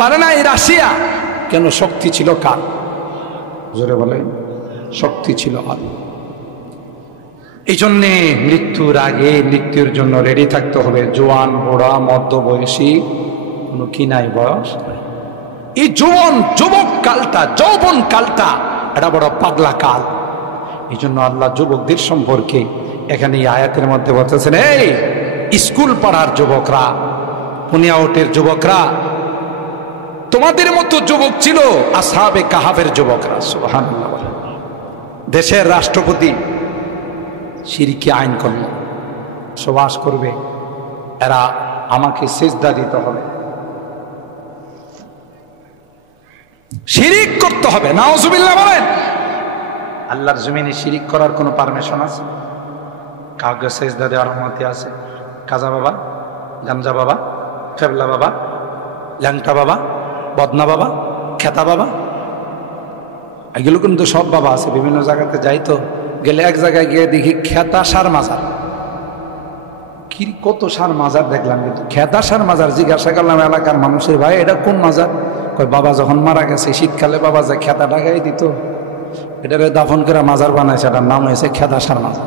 পারে নাই রাশিয়া, কেন? শক্তি ছিল কার? জোরে বলে, শক্তি ছিল আল্লাহ। এই জন্যে মৃত্যুর আগে মৃত্যুর জন্য রেডি থাকতে হবে। জোয়ান, বুড়া, মধ্যবয়সী কোনো কি নাই বয়স। এই যুবক কালটা, যৌবন কালটা এটা বড় পাগলা কাল। এই জন্য আল্লাহ যুবকদের সম্পর্কে এখানে এই আয়াতের মধ্যে বলতেছেন, এই স্কুল পড়ার যুবকরা, পুনিয়াউটের যুবকরা, তোমাদের মতো যুবক ছিল আসহাবে কাহাফের যুবকরা। সুবহানাল্লাহ। দেশের রাষ্ট্রপতি শিরকি আইন করল, বসবাস করবে, এরা আমাকে সিজদা দিতে হবে, শিরিক করতে হবে। নাউজুবিল্লাহ বলেন। আল্লাহর জমিনে শিরিক করার কোনো পারমিশন আছে? কাউকে সিজদা দেওয়ার অনুমতি আছে? কাজা বাবা, গামজা বাবা, ফেবলা বাবা, ল্যাংটা বাবা, বদনা বাবা, খেতা বাবা, এগুলো কিন্তু সব বাবা আছে। বিভিন্ন জায়গাতে যাই তো, গেলে এক জায়গায় গিয়ে দেখি খেতা সার মাজার। কি কত সার মাজার দেখলাম, কিন্তু খেতা সার মাজার। জিজ্ঞাসা করলাম এলাকার মানুষের, ভাই এটা কোন মাজার? কই বাবা যখন মারা গেছে শীতকালে বাবা যে খেতা টাকাই দিত, এটারে দাফন করে মাজার বানাইছে, এটার নাম হয়েছে খেতা সার মাজার।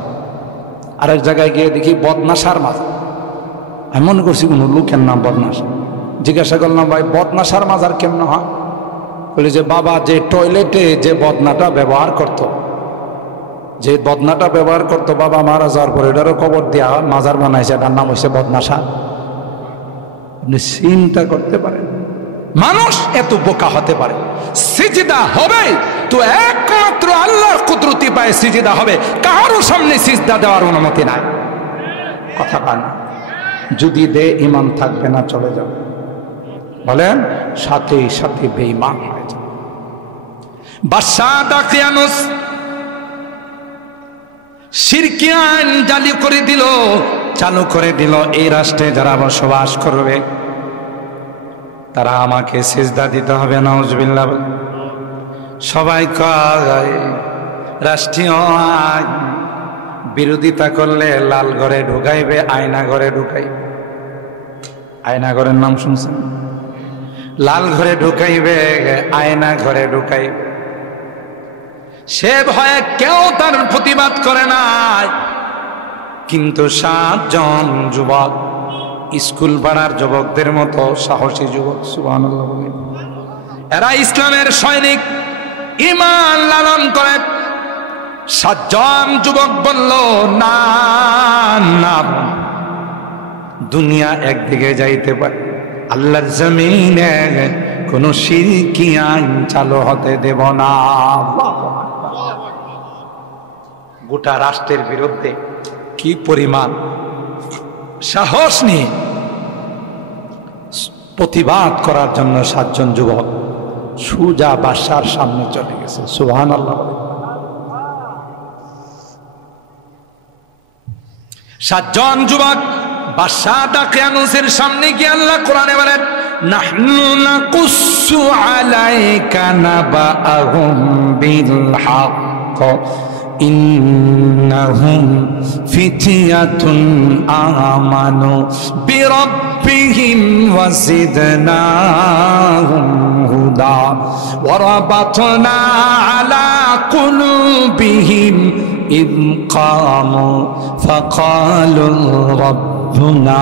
আরেক জায়গায় গিয়ে দেখি বদনা সার মাজার। আমি মনে করছি কোনো লোকের নাম বদনাস। জিজ্ঞাসা করলাম, ভাই বদনা সার মাজার কেমন হয়? বলে যে বাবা যে টয়লেটে যে বদনাটা ব্যবহার করত, বাবা মারা যাওয়ার পরে এটারও কবর দেওয়া মাজার বানাইছে, এটার নাম হয়েছে বদনা সার। আপনি চিন্তা করতে পারেন মানুষ এত বোকা হতে পারে? সিজদা হবে তো একমাত্র আল্লাহর কুদরতি পায় সিজদা হবে, কারোর সামনে সিজদা দেওয়ার অনুমতি নাই। কথা পান, যদি দে ঈমান থাকবে না, চলে যাবে। বলেন, সাথে সাথে বেঈমান হয়ে যাবে। বাদশাহ দাকিয়ানুস শিরকি আইন চালু করে দিল। এই রাষ্ট্রে যারা বসবাস করবে তারা আমাকে সিজদা দিতে হবে। নাউজুবিল্লাহ। সবাই কয় রাষ্ট্রীয় আইন বিরোধিতা করলে লাল ঘরে ঢুকাইবে, আয়না ঘরে ঢুকাইবে। আয়না ঘরের নাম শুনছেন? লাল ঘরে ঢুকাইবে, আয়না ঘরে ঢুকাইবে। সে ভয়ে কেউ তার প্রতিবাদ করে নাই। কিন্তু 7 জন যুবক, স্কুল পাড়ার যুবকদের মতো সাহসী যুবক, সুবহানাল্লাহ বলেন, এরা ইসলামের সৈনিক, ঈমান লালন করে। 7 জন যুবক বলল, না না, দুনিয়া একদিকে যাইতে পারে, আল্লাহর জমিনে কোন শিরকি আইন চালু হতে দেব না। গোটা রাষ্ট্রের বিরুদ্ধে কি পরিমাণ সাহস নিয়ে প্রতিবাদ করার জন্য 7 জন যুবক সুজা বাদশার সামনে চলে গেছে। সুবহানাল্লাহ। 7 জন যুবক বাদশাহ দাকিয়ানুসের সামনে গিয়ে আল্লাহ কোরআনে বলেন, নাহনু নাকুসু আলাইকা নাবাআহুম বিল হক ইন্নাহুম ফিতয়াতুন আমানু বিরাব্বিহিম ওয়াজিদনাহুম হুদা ওয়া রাবাতনা আলা কুলুবিহিম ইয কামু ফাকালু রব্বুনা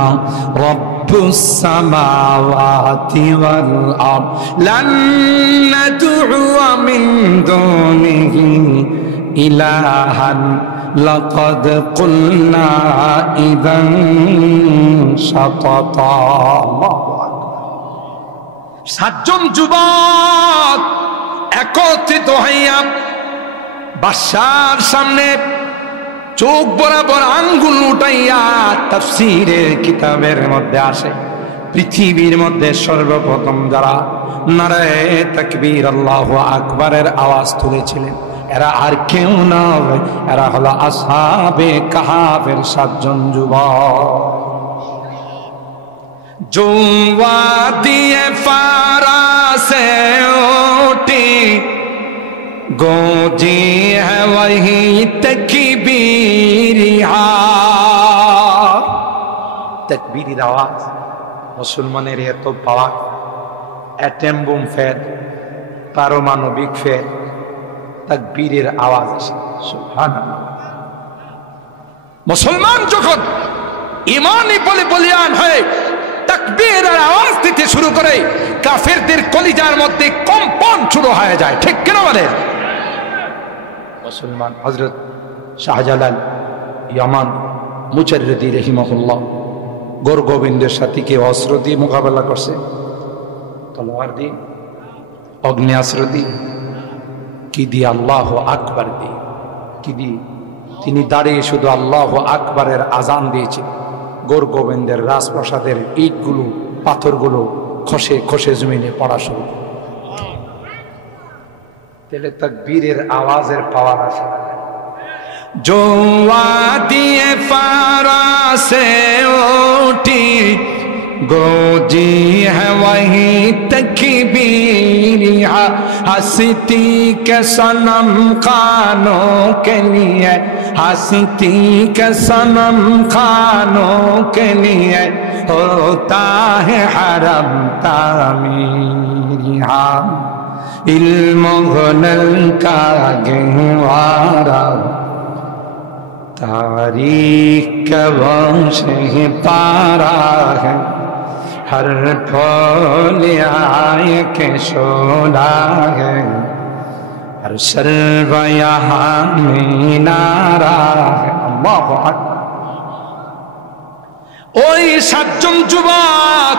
রব্বুস সামাওয়াতি ওয়াল আরদ লান নাদউয়া মিন দুনিহি ইলাহান লাকাদ কুলনা ইযান শাতাতা। 7 জন যুবক একত্রিত হইয়া বাদশার সামনে চোখ বরাবর আঙ্গুল উঠাইয়া তাফসীরের কিতাবের মধ্যে আসে, পৃথিবীর মধ্যে সর্বপ্রথম যারা নারায়ে তাকবীর আল্লাহু আকবারের আওয়াজ তুলেছিলেন এরা আর কেউ নয়, এরা হলো আসহাবে কাহাফের 7 জন যুবক। जो वादिए फारा से उठी गूंजी है वही तकबीरी तकबीरी आवाज मुसलमाনের এত পাওয়ার, অ্যাটম বোম ফেল, পারমাণবিক ফেল, তাকবীরের আওয়াজ আসে। সুবহানাল্লাহ। মুসলমান যখন ঈমানি বলে বলিয়ান হয়ে তাকবীরের আওয়াজ দিতে শুরু করে, কাফেরদের কলিজার মধ্যে কম্পন শুরু হয়ে যায়। ঠিক কিনা বলেন? মুসলমান হযরত শাহজালাল ইয়ামান মুজাররিদি রাহিমাহুল্লাহ গোর গোবিন্দের সাথে কি অস্ত্র দিয়ে মোকাবেলা করছে? তলোয়ার দিয়ে, অগ্ন্যাস্ত্র দিয়ে, কি দিয়ে? আল্লাহ আকবার দিয়ে। কি দিয়ে? তিনি দাঁড়িয়ে শুধু আল্লাহ আকবারের আজান দিয়েছেন। গোর গোবিন্দের রাজপ্রাসাদের ইটগুলো, পাথরগুলো খসে খসে জমিনে পড়া শুরু। তাহলে তাকবীরের আওয়াজের পাওয়ার আছে। जो वादिए फारा से उठी गोजी है वही तकबीर, हंसती के सनम खानों के लिए, हंसती के सनम खानों के लिए होता है हरम तामीर, इल्म हुनर का गहवारा तारीख का वंश ही पारा है, हर फूल आए के शोला है, हर सर्व यहाँ मीनारा है। अल्लाह अकबर। ওই সাতজন যুবক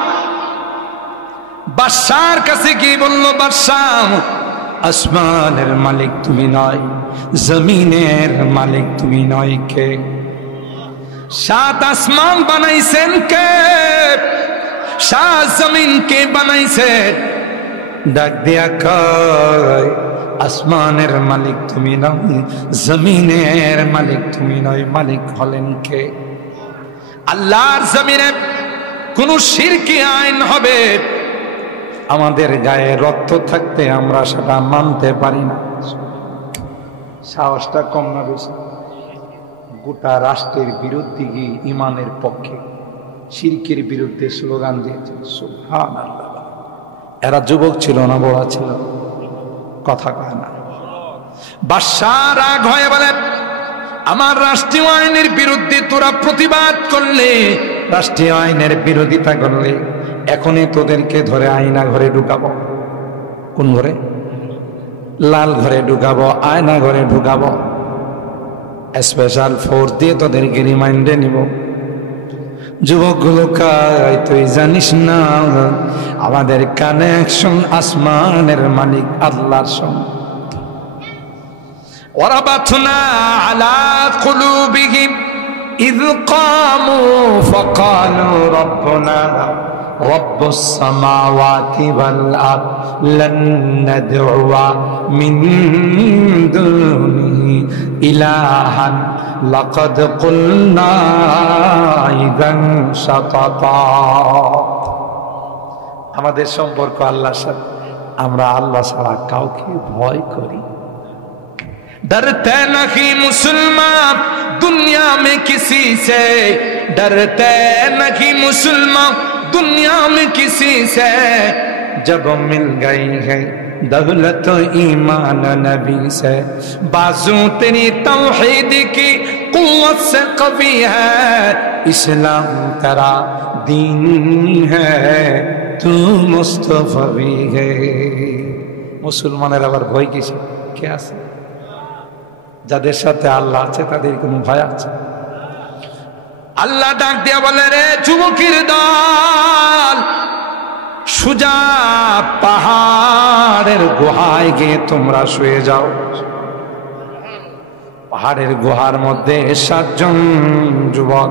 বাদশার কাছে গিয়ে বলল, বাদশাহ, আসমানের মালিক তুমি নয়, জমিনের মালিক তুমি নয়, কে? সাত আসমান বানাইছেন কে? সাত জমিন কে বানাইছে? ডাক দিয়া কয়, আসমানের মালিক তুমি নয়, জমিনের মালিক তুমি নয়, মালিক হলেন কে? আল্লাহর জমিনে কোন শিরকি আইন হবে, আমাদের গায়ে রক্ত থাকতে আমরা সেটা মানতে পারি না। সাহসটা কম না বেশি? গোটা রাষ্ট্রের বিরুদ্ধে গিয়ে ইমানের পক্ষে শিরকের বিরুদ্ধে স্লোগান দিয়েছে। সুবহানাল্লাহ। এরা যুবক ছিল না বড় ছিল? কথা কয় না। বাদশা রাগ হয়ে বলে, আমার রাষ্ট্রীয় আইনের বিরুদ্ধে তোরা প্রতিবাদ করলে, রাষ্ট্রীয় আইনের বিরোধিতা করলে, এখনই তোদেরকে ধরে আয়না ঘরে ঢুকাবো। কোন ঘরে? লাল ঘরে ঢুকাবো, আয়না ঘরে ঢুকাবো, স্পেশাল ফোর্স দিয়ে তোদেরকে রিমাইন্ডে নিব। যুবকগুলো কয়, তুই জানিস না আমাদের কানেকশন আসমানের মালিক আল্লাহর সঙ্গে। ওয়ারাবাতনা আলা কুলুবিহিম ইয কামু ফাকালু রাব্বুনা রব্বুস সামাওয়াতি ওয়াল আরদ লান নাদউয়া মিন দুনিহি ইলাহান লাকাদ কুলনা ইযান শাতাতা। আমাদের সম্পর্ক আল্লাহর সাথে, আমরা আল্লাহ ছাড়া কাউকে ভয় করি। डरते नहीं मुसलमान दुनिया में किसी से, डरते नहीं मुसलमान दुनिया में किसी से, जब मिल गई है दौलत ईमान नबी से, बाजू तेरी तौहीद की कुव्वत से कवी है, इस्लाम तेरा दीन है, तू मुस्तफवी है। मुसलमानेर आबार भय किसे? কে আছে? যাদের সাথে আল্লাহ আছে তাদের কোনো ভয় আছে? আল্লাহ ডাক দিয়া বলে, রে যুবকের দল, সুজা পাহাড়ের গুহায় গিয়ে তোমরা শুয়ে যাও। পাহাড়ের গুহার মধ্যে 7 জন যুবক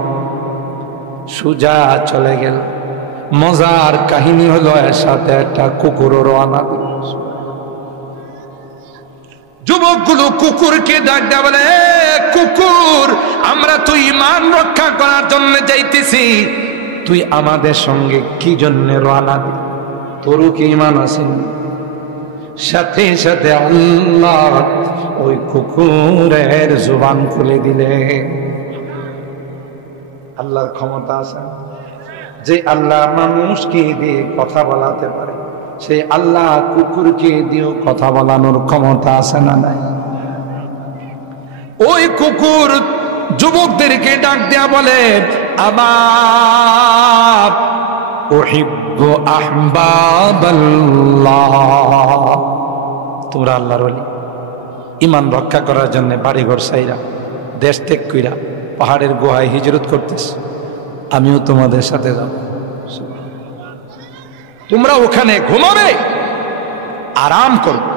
সুজা চলে গেল। মজার কাহিনী হলো, এর সাথে একটা কুকুরও রওনা দিল। যুবকগুলো কুকুরকে ডাক দেয়া বলে, কুকুর, আমরা তুই ইমান রক্ষা করার জন্য যাইতেছি, তুই আমাদের সঙ্গে কি জন্য রওনা দিলি? তোরও কি ইমান আছে? সাথে সাথে আল্লাহ ওই কুকুরের জবান খুলে দিলে। আল্লাহর ক্ষমতা আছে। যে আল্লাহ মানুষকে দিয়ে কথা বলাতে পারে, সেই আল্লাহ কুকুরকে দিয়েও কথা বলানোর ক্ষমতা আছে না নাই? ওই কুকুর যুবকদেরকে ডাক দেয়া বলে, আবাব উহিব্বু আহবাবাল্লাহ, তোমরা আল্লাহর ওলি, ঈমান রক্ষা করার জন্য বাড়িঘর ছাইরা দেশ ত্যাগ কইরা পাহাড়ের গুহায় হিজরত করতেছ, আমিও তোমাদের সাথে যাব। তোমরা ওখানে ঘুমাবে, আরাম করবে,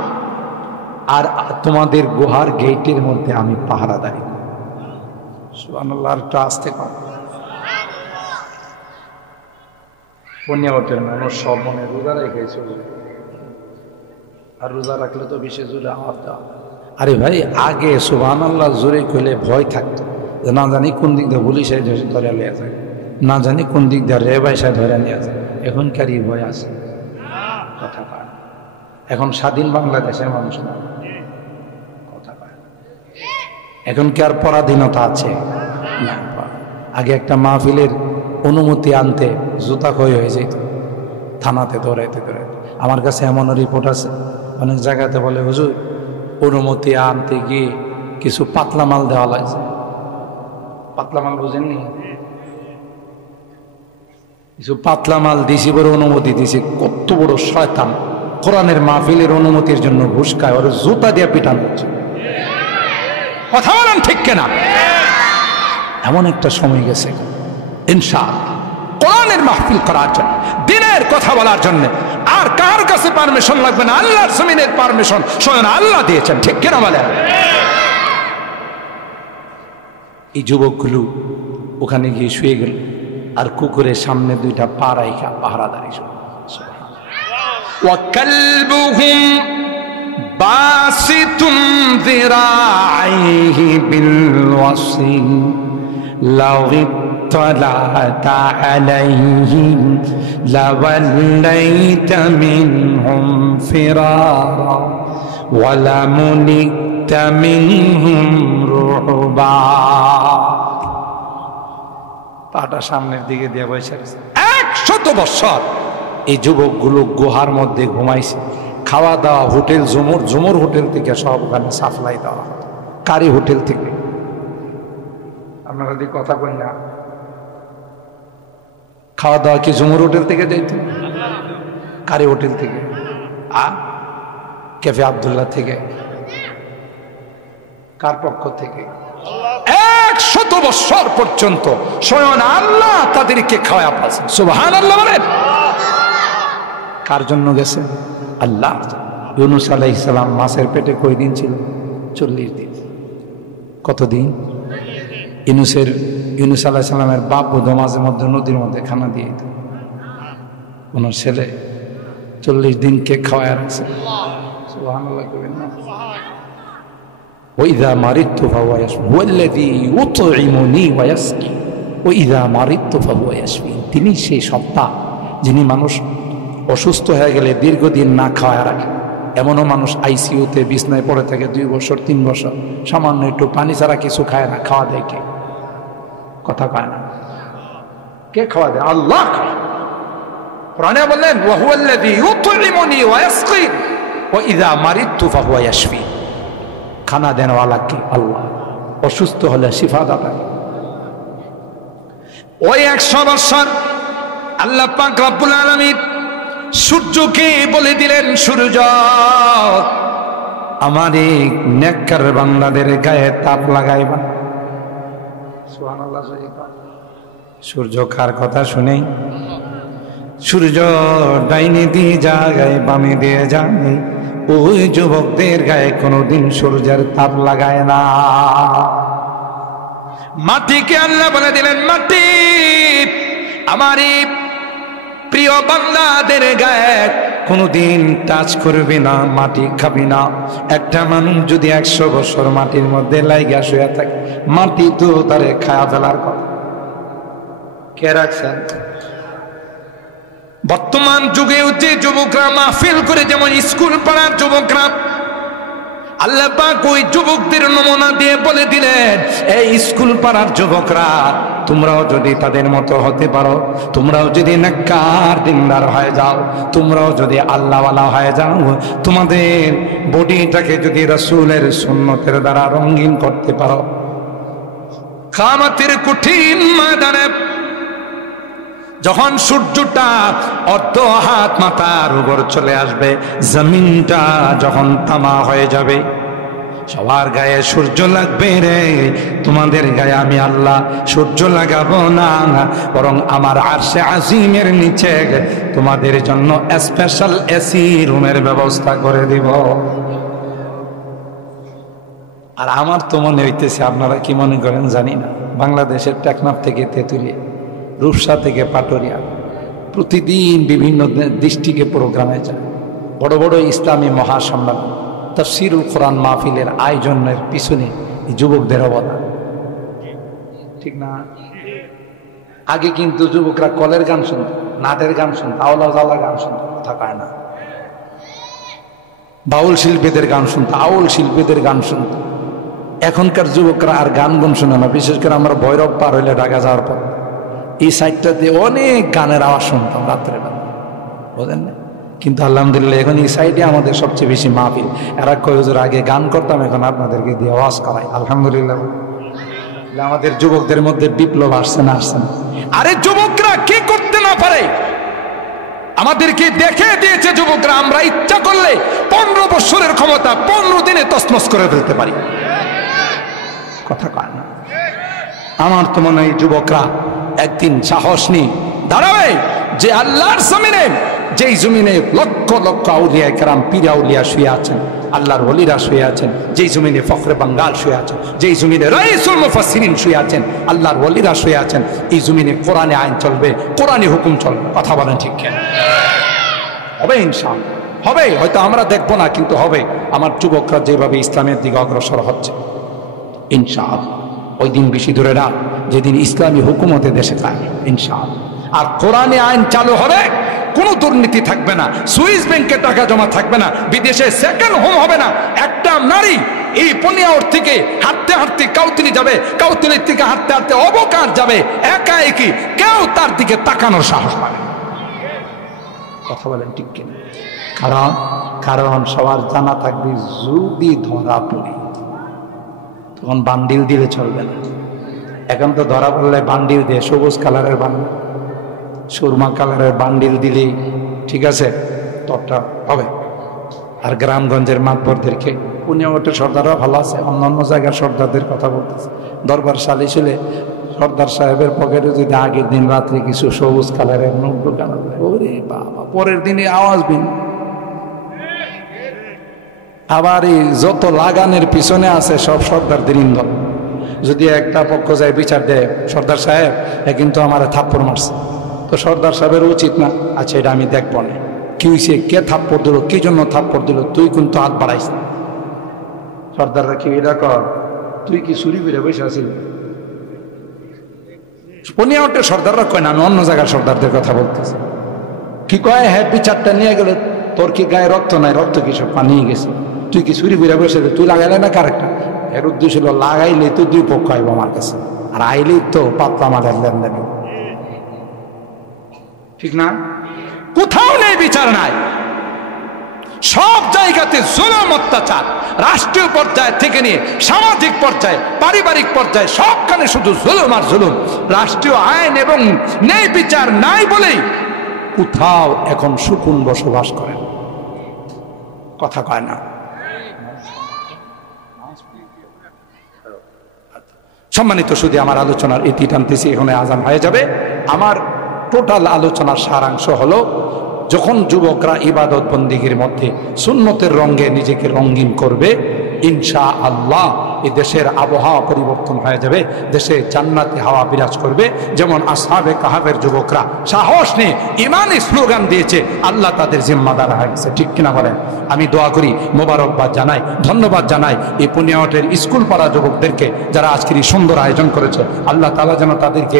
আর তোমাদের গুহার গেটের মধ্যে আমি পাহারাদারি। সুবহানাল্লাহ। একটু আসতে কর। পুণ্যবটের মানুষ সব মনে রোজা রেখে চলবে, আর রোজা রাখলে তো বেশি জোরে আওয়াজ দেওয়া। আরে ভাই, আগে সুবহানাল্লাহ জোরে কইলে ভয় থাকতো, না জানি কোন দিক দিয়ে পুলিশে ধরে নিয়ে যায়, না জানি কোন দিক দিয়ে রেবাইসা ধরে নিয়ে যায়। এখনকার এই ভয় আছে, কথা পায়। এখন স্বাধীন বাংলাদেশের মানুষ না, কথা পায়। এখন কি আর পরাধীনতা আছে? না। আগে একটা মাহফিলের অনুমতি আনতে জুতা ক্ষয় হয়ে যেত, থানাতে দৌড়াইতে দৌড়াইতে। আমার কাছে এমন রিপোর্ট আছে, অনেক জায়গাতে বলে হুজুর অনুমতি আনতে গিয়ে কিছু পাতলা মাল দেওয়া লাগছে। পাতলা মাল বুঝেননি? কিছু পাতলা মাল দিছি বড় অনুমতি দিছি। কত বড় শয়তান! কোরআনের মাহফিলের অনুমতির জন্য ঘুষ খায়, ওর জুতা দিয়ে পিটানো হচ্ছে। কথা বলেন ঠিক কিনা? এমন একটা সময় গেছে ইনশাআল্লাহ কোরআনের মাহফিল করার জন্য, দিনের কথা বলার জন্য আর কার কাছে পারমিশন লাগবে না, আল্লাহর জমিনের পারমিশন স্বয়ং আল্লাহ দিয়েছেন। ঠিক কিনা বলেন? এই যুবকগুলো ওখানে গিয়ে শুয়ে গেল, আর কুকুরের সামনে দুইটা পা রাইখা পাহারাদারি শুরু। وَكَلْبُهُمْ بَاسِطٌ ذِرَاعَيْهِ بِالْوَصِيلِ لَوِ اطَّلَعْتَ عَلَيْهِمْ لَوَلَّيْتَ مِنْهُمْ فِرَارًا وَلَمُلِئْتَ مِنْهُمْ رُعْبًا। পাটা সামনের দিকে দিয়ে বসে আছে। 100 বছর এই যুবকগুলো গুহার মধ্যে ঘুমাইছে। খাওয়া দাওয়া হোটেল জুমুর হোটেল থেকে সব ওখানে সাপ্লাই দেওয়া হতো, কারি হোটেল থেকে। আপনারা যদি কথা বল না, খাওয়া দাওয়া কি জুমুর হোটেল থেকে যাইত? কারি হোটেল থেকে, ক্যাফে আব্দুল্লাহ থেকে, কার পক্ষ থেকে? 100 বছর পর্যন্ত স্বয়ং আল্লাহ তাদেরকে খাওয়া পাচ্ছে। সুবহানাল্লাহ বলেন। কার জন্য গেছে? আল্লাহ। ইউনূস আলাইহিস সালাম মাছের পেটে কয়দিন ছিল? 40 দিন। কতদিন? ইউনূস আলাইহিস সালামের বাপ ও মাঝে মধ্যে নদীর মধ্যে খানা দিয়ে দিত। কোন ছেলে 40 দিন কে খাওয়ায় রাখছে। সুবহানাল্লাহ কইবেন না? وإذا مرضت فهو يشفي هو الذي يطعمني ويسقي وإذا مرضت فهو يشفي। তিনি সেই সত্তা যিনি মানুষ অসুস্থ হয়ে গেলে দীর্ঘদিন না খাওয়া রাখে। এমনও মানুষ আইসিইউতে বিছনায় পড়ে থাকে 2 বছর 3 বছর, সামান্য একটু পানি ছাড়া কিছু খায় না। খাওয়া দেয় কে? কথা কয় না। কে খাওয়া দেয়? আল্লাহ। কোরআনে বললেন وهو الذي يطعمني ويسقي وإذا مرضت فهو يشفي। খানা দেনওয়ালা কি? আল্লাহ। অসুস্থ হলে শিফা দাতা। ওই 100 বছর আল্লাহ পাক রব্বুল আলামিন সূর্যকে বলে দিলেন, সূর্য আমার এই নেককার বান্দাদের গায়ে তাপ লাগাইবা। সুবহানাল্লাহ। সূর্য কার কথা শুনেই? সূর্য ডাইনে দিয়ে যায়, বামে দিয়ে যায়, ওই যুবকদের গায়ে কোনোদিন সূর্যের তাপ লাগায় না। মাটিকে আল্লাহ বলে দিলেন, মাটি আমার প্রিয় বান্দাদের গায়ে কোনোদিন টাচ করবি না, মাটি খাবি না। একটা মানুষ যদি 100 বছর মাটির মধ্যে লাইগা শুয়ে থাকে, মাটি তো তারে খায়া ফেলার কথা। কে রাখছেন? বর্তমান যুগে যে যুবকরা মাহফিল করে, যেমন স্কুল পাড়ার যুবকরা, আল্লাহ পাক ওই যুবকদের নমুনা দিয়ে বলে দিলেন, এই স্কুল পাড়ার যুবকরা তোমরাও যদি তাদের মতো হতে পারো, তোমরাও যদি নেককার দিনদার হয়ে যাও, তোমরাও যদি আল্লাহওয়ালা হয়ে যাও, তোমাদের বডিটাকে যদি রাসূলের সুন্নতের দ্বারা রঙিন করতে পারো, কিয়ামতের কঠিন ময়দানে যখন সূর্যটা অর্ধ হাত মাথার উপর চলে আসবে, জমিনটা যখন তামা হয়ে যাবে, সবার গায়ে সূর্য লাগবে রে, তোমাদের গায়ে আমি আল্লাহ সূর্য লাগাবো না, বরং আমার আরশে আজিমের নিচে তোমাদের জন্য স্পেশাল এসি রুমের ব্যবস্থা করে দিব। আর আমার তো মনে হইতেছে, আপনারা কি মনে করেন জানি না, বাংলাদেশের টেকনাফ থেকে তেঁতুলিয়া, রূপসা থেকে পাটুরিয়া প্রতিদিন বিভিন্ন ডিস্ট্রিক্টে প্রোগ্রামে যায়, বড় বড় ইসলামী মহাসম্মেলন, তাফসীরুল কোরআন মাহফিলের আয়োজনের পিছনে যুবকদের অবদান, ঠিক না? আগে কিন্তু যুবকরা কলের গান শুনত, নাটের গান শুনত, আওলা জালা গান শুনত, কথা কয় না, বাউল শিল্পীদের গান শুনত, আউল শিল্পীদের গান শুনত। এখনকার যুবকরা আর গান গুন শুনে না, বিশেষ করে আমরা ভৈরব পার হইলে ঢাকা যাওয়ার পর এই সাইডটাতে অনেক গানের আওয়াজ শুনতাম রাত্রে বেলা, বোঝেন না? কিন্তু আলহামদুলিল্লাহ এখন এই সাইডে আমাদের সবচেয়ে বেশি মাহফিল। এরা কয় হুজুর আগে গান করতাম, এখন আপনাদেরকে দিয়ে আওয়াজ করাই। আলহামদুলিল্লাহ আমাদের যুবকদের মধ্যে বিপ্লব আসছে না, আসছে না? আরে যুবকরা কি করতে না পারে, আমাদেরকে দেখে দিয়েছে যুবকরা, আমরা ইচ্ছা করলে 15 বছরের ক্ষমতা 15 দিনে তছনছ করে ফেলতে পারি, কথা কয় না? আমার তো মনে হয় যুবকরা একদিন সাহস নিয়ে দাঁড়াবে যে আল্লাহর জমিনে, যেই জমিনে লক্ষ লক্ষ আউলিয়া কেরাম পীর আউলিয়া শুয়ে আছেন, আল্লাহর ওলিরা শুয়ে আছেন, যেই জমিনে ফখরে বাঙ্গাল শুয়ে আছেন, যেই জমিনে রাইসুল মুফাসসিরিন শুয়ে আছেন, আল্লাহর ওলিরা শুয়ে আছেন, এই জমিনে কোরআনে আইন চলবে, কোরআনী হুকুম চলবে। কথা বলেন ঠিক কেন? হবে ইনশাআল্লাহ, হবে, হয়তো আমরা দেখবো না, কিন্তু হবে। আমার যুবকরা যেভাবে ইসলামের দিকে অগ্রসর হচ্ছে, ইনশাআল্লাহ ওই দিন বেশি দূরে না যেদিন ইসলামী হুকুমতে দেশে থাকে, ইনশাআল্লাহ। আর কোরআনে আইন চালু হবে, কোনো দুর্নীতি থাকবে না, সুইস ব্যাংকে টাকা জমা থাকবে না, বিদেশে সেকেন্ড হোম হবে না। একটা নারী এই পনিয়াওর থেকে হাঁটতে হাঁটতে কাউতিলি যাবে, কাউতিলির থেকে হাঁটতে হাঁটতে অবকাশ যাবে, একা একই, কেউ তার দিকে তাকানোর সাহস পাবে। কথা বলেন ঠিক কিনা? কারণ সবার জানা থাকবে, যদি ধরা পড়ি তখন বান্ডিল দিলে চলবে না। এখন তো ধরা পড়লে বান্ডিল দিয়ে, সবুজ কালারের বান্ডিল, সুরমা কালারের বান্ডিল দিলেই ঠিক আছে, তরটা হবে। আর গ্রামগঞ্জের মাতবরদেরকে, পুনিয়াওয়াটের সর্দাররা ভালো আছে, অন্যান্য জায়গার সর্দারদের কথা বলতেছে, দরবার সালিশ হলে সর্দার সাহেবের পকেটে যদি আগের দিন রাত্রে কিছু সবুজ কালারের নোট ঢোকানো, ওরে বাবা, পরের দিনে আওয়াজ বিন। আবার এই যত লাগানের পিছনে আছে সব সর্দারদের ইন্ধন। যদি একটা পক্ষ যায় বিচার দেয়, সর্দার সাহেব কিন্তু আমার থাপ্পড় মারছে, তো সর্দার সাহেবের উচিত না, আচ্ছা এটা আমি দেখবো না, কি হয়েছে, কে থাপ্পড় দিল, কি জন্য থাপ্পড় দিল, তুই কিন্তু হাত বাড়াইস। সর্দাররা কি এটা কর, তুই কি চুরি করে বসে আসিল? পুনিয়াওয়াটের সর্দাররা কয় না, আমি অন্য জায়গার সর্দারদের কথা বলতেছি। কি কয়, হ্যাঁ বিচারটা নিয়ে গেলে তোর কি গায়ে রক্ত নাই, রক্ত কি সব পানিয়ে গেছে, তুই কি চুরি করে বসে, তুই লাগাইলে না কারেক্টটা? এর উদ্দেশ্য হলো লাগাইলে তো দুই পক্ষ আইব আমার কাছে, আর আইলেই তো পাতলা মাঝের লেনদেন, ঠিক না? কোথাও নেই বিচার নাই, সব জায়গাতে জুলুম অত্যাচার, রাষ্ট্রীয় পর্যায় থেকে নিয়ে সামাজিক পর্যায়ে, পারিবারিক পর্যায়ে, সবখানে শুধু জুলুম আর জুলুম। রাষ্ট্রীয় আইন এবং ন্যায় বিচার নাই বলেই কোথাও এখন সুকুন বসবাস করেন, কথা কয় না। সম্মানিত শুধু আমার আলোচনার ইতি টানতেছি, এখানে আজান হয়ে যাবে। আমার টোটাল আলোচনার সারাংশ হলো, যখন যুবকরা ইবাদত বন্দিগির মধ্যে সুন্নতের রঙে নিজেকে রঙিন করবে, ইনশাআল্লাহ এই দেশের আবহাওয়া পরিবর্তন হয়ে যাবে, দেশে জান্নাতি হাওয়া বিরাজ করবে। যেমন আসহাবে কাহাফের যুবকরা সাহস নিয়ে ইমানি স্লোগান দিয়েছে, আল্লাহ তাদের জিম্মাদার হয়ে গেছে, ঠিক কিনা বলেন? আমি দোয়া করি, মোবারকবাদ জানাই, ধন্যবাদ জানাই এই পুনিয়াওয়াটের স্কুল পাড়া যুবকদেরকে যারা আজকের এই সুন্দর আয়োজন করেছে। আল্লাহ তাআলা যেন তাদেরকে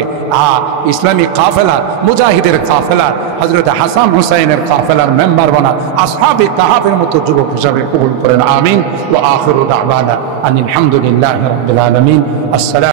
ইসলামী কাফেলা, মুজাহিদের কাফেলা, হযরত হাসান হুসাইনের কাফেলার মেম্বার বানা আসহাবে কাহাফের মতো যুবক হিসাবে কবুল করেন, আমিন। ওয়া আখিরু দাওয়ানা আনিল হামদুলিল্লাহি রাব্বিল আলামিন। আসসালামু